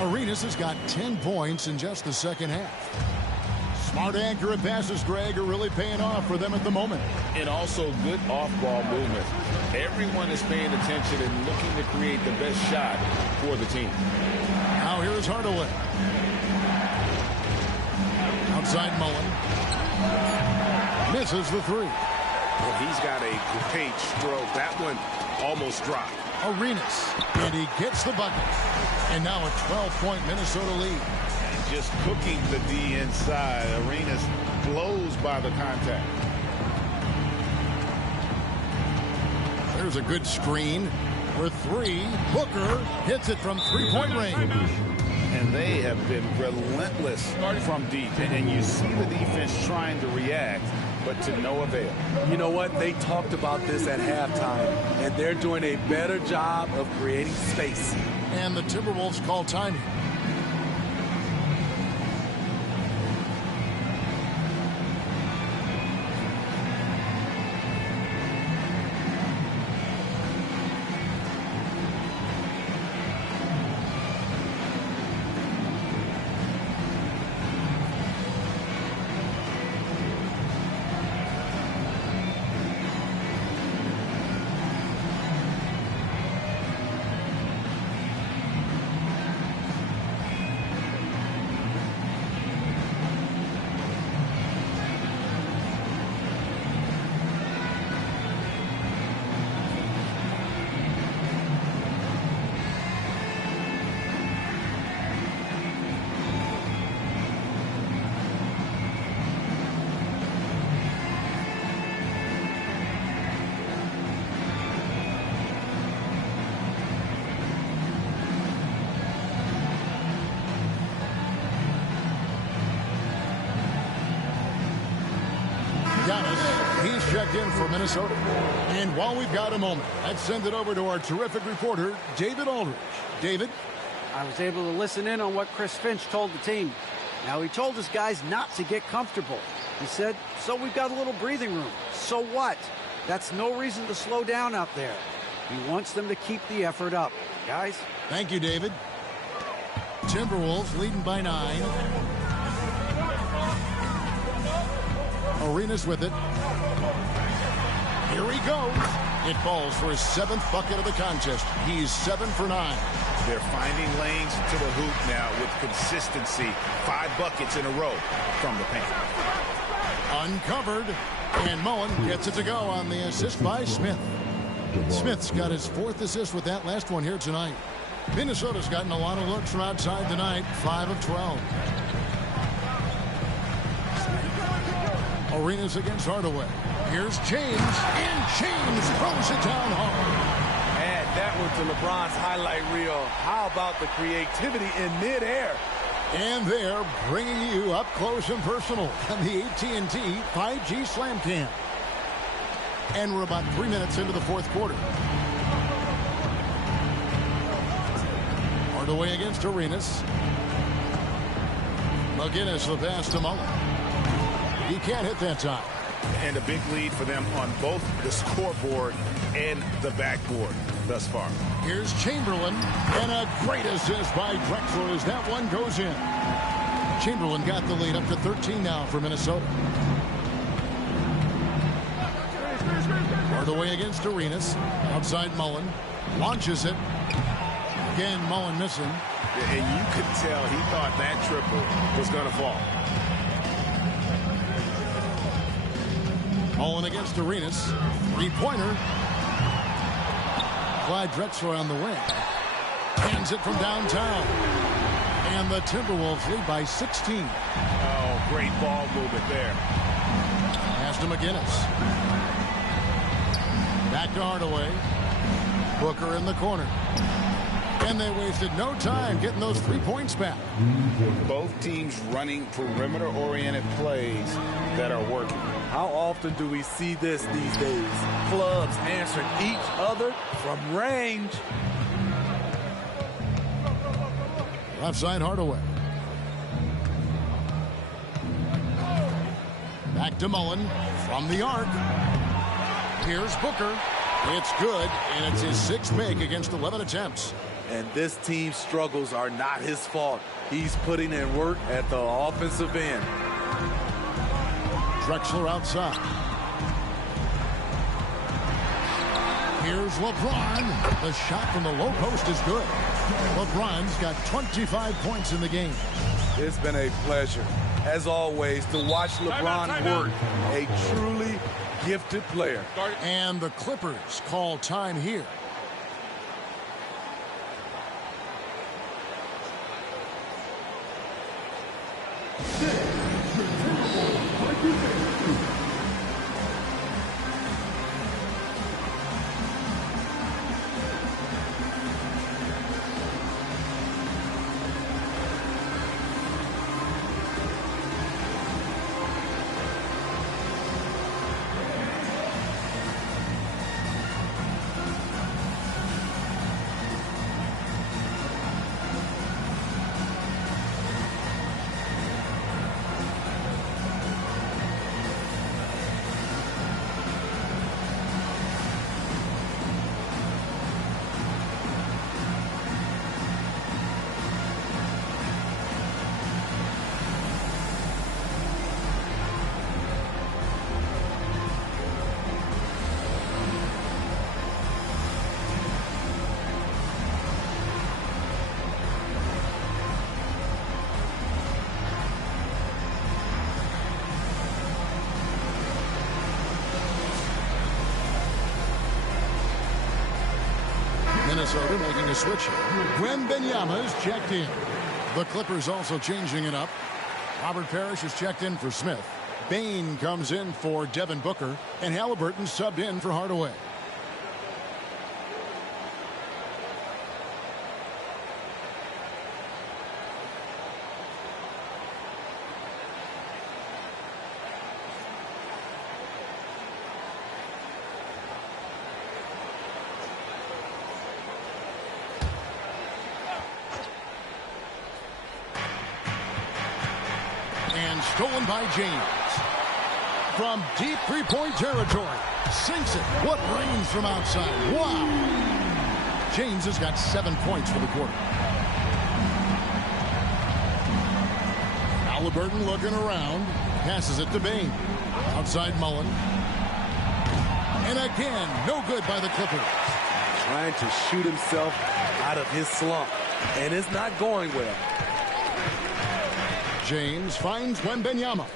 Arenas has got 10 points in just the second half. Smart, accurate passes, Greg, are really paying off for them at the moment. And also good off-ball movement. Everyone is paying attention and looking to create the best shot for the team. Now here's Hardaway. Outside Mullen. Misses the 3. Well, he's got a great stroke. That one almost dropped. Arenas. And he gets the bucket. And now a 12-point Minnesota lead. And just cooking the D inside. Arenas blows by the contact. There's a good screen for 3. Booker hits it from 3-point range. And they have been relentless from deep. And you see the defense trying to react, but to no avail. You know what? They talked about this at halftime, and they're doing a better job of creating space. And the Timberwolves call timing. He's checked in for Minnesota. And while we've got a moment, let's send it over to our terrific reporter, David Aldridge. David? I was able to listen in on what Chris Finch told the team. Now, he told his guys not to get comfortable. He said, so we've got a little breathing room. So what? That's no reason to slow down out there. He wants them to keep the effort up. Guys? Thank you, David. Timberwolves leading by 9. Arenas with it. Here he goes. It falls for his 7th bucket of the contest. He's 7 for 9. They're finding lanes to the hoop now with consistency. 5 buckets in a row from the paint. Uncovered. And Mullen gets it to go on the assist by Smith. Smith's got his 4th assist with that last one here tonight. Minnesota's gotten a lot of looks from outside tonight. 5 of 12. Arenas against Hardaway. Here's James, and James throws it down hard. Add that one to LeBron's highlight reel. How about the creativity in midair? And they're bringing you up close and personal on the AT&T 5G Slam Cam. And we're about 3 minutes into the 4th quarter. Hardaway against Arenas. McGinnis the pass to Mullen. He can't hit that time. And a big lead for them on both the scoreboard and the backboard thus far. Here's Chamberlain, and a great assist by Drexler as that one goes in. Chamberlain got the lead up to 13 now for Minnesota. Hardaway against Arenas. Outside Mullen. Launches it. Again, Mullen missing. And you could tell he thought that triple was going to fall. Mullen against Arenas. 3-pointer. Clyde Drexler on the wing. Hands it from downtown. And the Timberwolves lead by 16. Oh, great ball movement there. Pass to McGinnis. Back to Hardaway. Booker in the corner. And they wasted no time getting those 3 points back. Both teams running perimeter-oriented plays that are working. How often do we see this these days? Clubs answering each other from range. Left side Hardaway. Back to Mullen from the arc. Here's Booker. It's good, and it's his 6th make against 11 attempts. And this team's struggles are not his fault. He's putting in work at the offensive end. Drexler outside. Here's LeBron. The shot from the low post is good. LeBron's got 25 points in the game. It's been a pleasure, as always, to watch LeBron work. A truly gifted player. And the Clippers call time here. Minnesota making a switch. Wembanyama is checked in. The Clippers also changing it up. Robert Parrish is checked in for Smith. Bane comes in for Devin Booker. And Halliburton subbed in for Hardaway. Stolen by James. From deep three-point territory. Sinks it. What rains from outside. Wow. James has got 7 points for the quarter. Halliburton looking around. Passes it to Bane. Outside Mullen. And again, no good by the Clippers. Trying to shoot himself out of his slump. And it's not going well. James finds Wembanyama.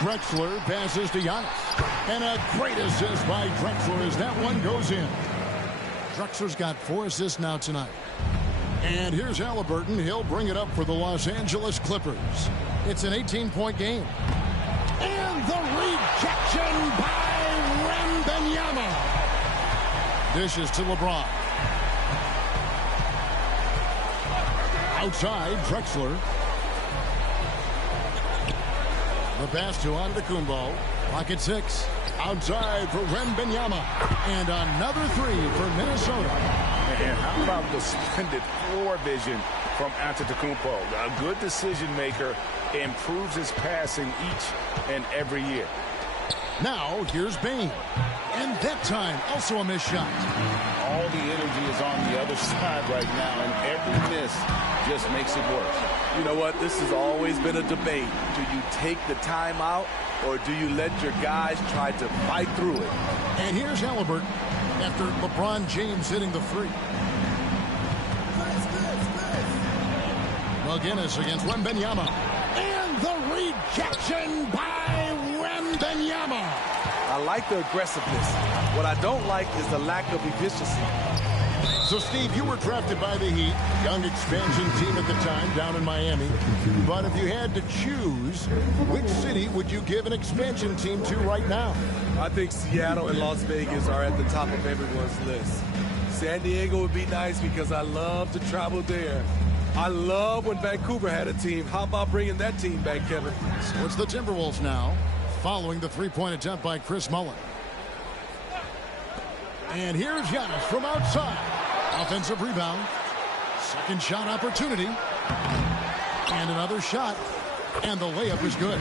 Drexler passes to Giannis. And a great assist by Drexler as that one goes in. Drexler's got 4 assists now tonight. And here's Halliburton. He'll bring it up for the Los Angeles Clippers. It's an 18-point game. And the rejection by Wembanyama. Dishes to LeBron. Outside, Drexler. The pass to Antetokounmpo. Pocket 6. Outside for Wembanyama. And another 3 for Minnesota. And how about the splendid floor vision from Antetokounmpo? A good decision maker, improves his passing each and every year. Now, here's Bane. And that time, also a missed shot. All the energy is on the other side right now, and every miss just makes it worse. You know what? This has always been a debate. Do you take the timeout, or do you let your guys try to fight through it? And here's Halliburton after LeBron James hitting the 3. McGinnis against Wembanyama. And the rejection by Wembanyama. I like the aggressiveness. What I don't like is the lack of efficiency. So, Steve, you were drafted by the Heat, young expansion team at the time down in Miami. But if you had to choose, which city would you give an expansion team to right now? I think Seattle and Las Vegas are at the top of everyone's list. San Diego would be nice because I love to travel there. I love when Vancouver had a team. How about bringing that team back, Kevin? So it's the Timberwolves now, following the three-point attempt by Chris Mullin. And here's Giannis from outside. Offensive rebound. Second shot opportunity. And another shot. And the layup is good.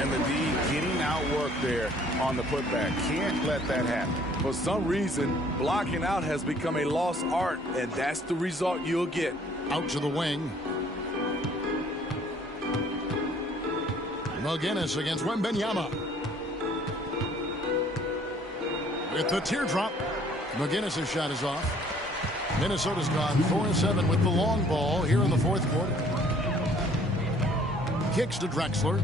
And the D getting outworked there on the putback. Can't let that happen. For some reason, blocking out has become a lost art, and that's the result you'll get. Out to the wing. McGinnis against Wembanyama. With the teardrop. McGinnis' shot is off. Minnesota's gone 4-7 with the long ball here in the fourth quarter. Kicks to Drexler.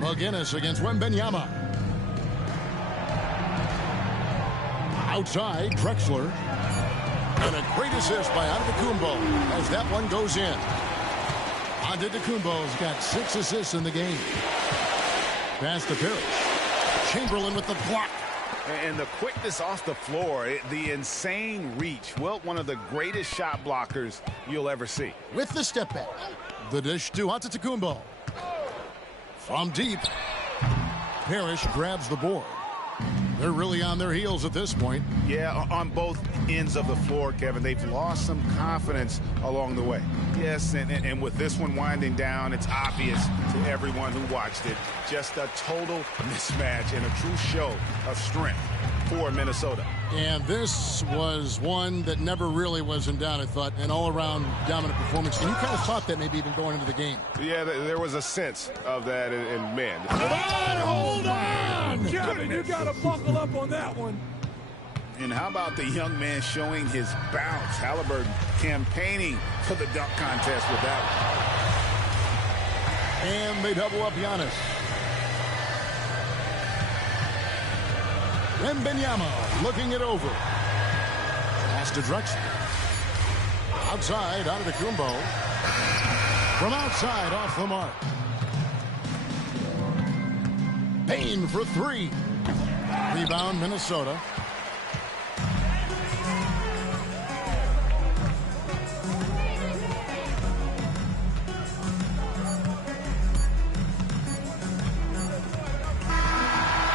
McGinnis against Wembanyama. Outside, Drexler. And a great assist by Antetokounmpo as that one goes in. Antetokounmpo's got 6 assists in the game. Pass to Parrish. Chamberlain with the block. And the quickness off the floor, the insane reach. Well, one of the greatest shot blockers you'll ever see. With the step back. The dish to Antetokounmpo. From deep. Parrish grabs the board. They're really on their heels at this point. Yeah, on both ends of the floor, Kevin. They've lost some confidence along the way. Yes, and with this one winding down, it's obvious to everyone who watched it. Just a total mismatch and a true show of strength for Minnesota. And this was one that never really was in doubt, I thought. An all-around dominant performance. And you kind of thought that maybe even going into the game. Yeah, there was a sense of that, and man. Hold on! Kevin, you got to buckle up on that one. And how about the young man showing his bounce? Halliburton campaigning for the dunk contest with that one. And they double up Giannis. Wembanyama looking it over. Pass to Drexler. Outside, Antetokounmpo. From outside, off the mark. Payne for 3. Rebound, Minnesota.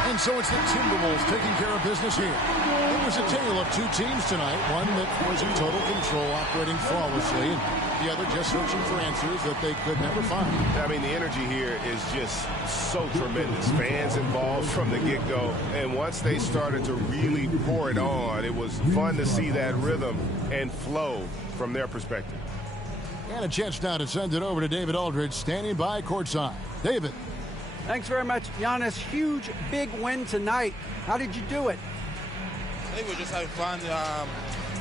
And so it's the Timberwolves taking care of business here. It was a tale of 2 teams tonight. One that was in total control, operating flawlessly, and the other just searching for answers that they could never find. I mean, the energy here is just so tremendous. Fans involved from the get-go. And once they started to really pour it on, it was fun to see that rhythm and flow from their perspective. And a chance now to send it over to David Aldridge, standing by courtside. David. Thanks very much, Giannis. Huge, big win tonight. How did you do it? I think we're just having fun.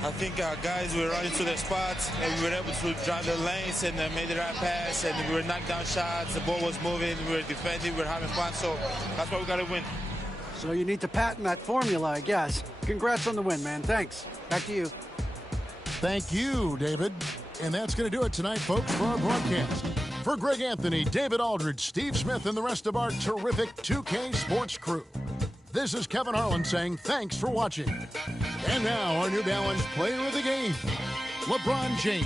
I think our guys were running to their spots, and we were able to drive the lanes and made the right pass, and we were knocking down shots. The ball was moving. We were defending. We were having fun. So that's why we got to win. So you need to patent that formula, I guess. Congrats on the win, man. Thanks. Back to you. Thank you, David. And that's going to do it tonight, folks, for our broadcast. For Greg Anthony, David Aldridge, Steve Smith, and the rest of our terrific 2K Sports crew, this is Kevin Harlan saying thanks for watching. And now, our New Balance player of the game, LeBron James.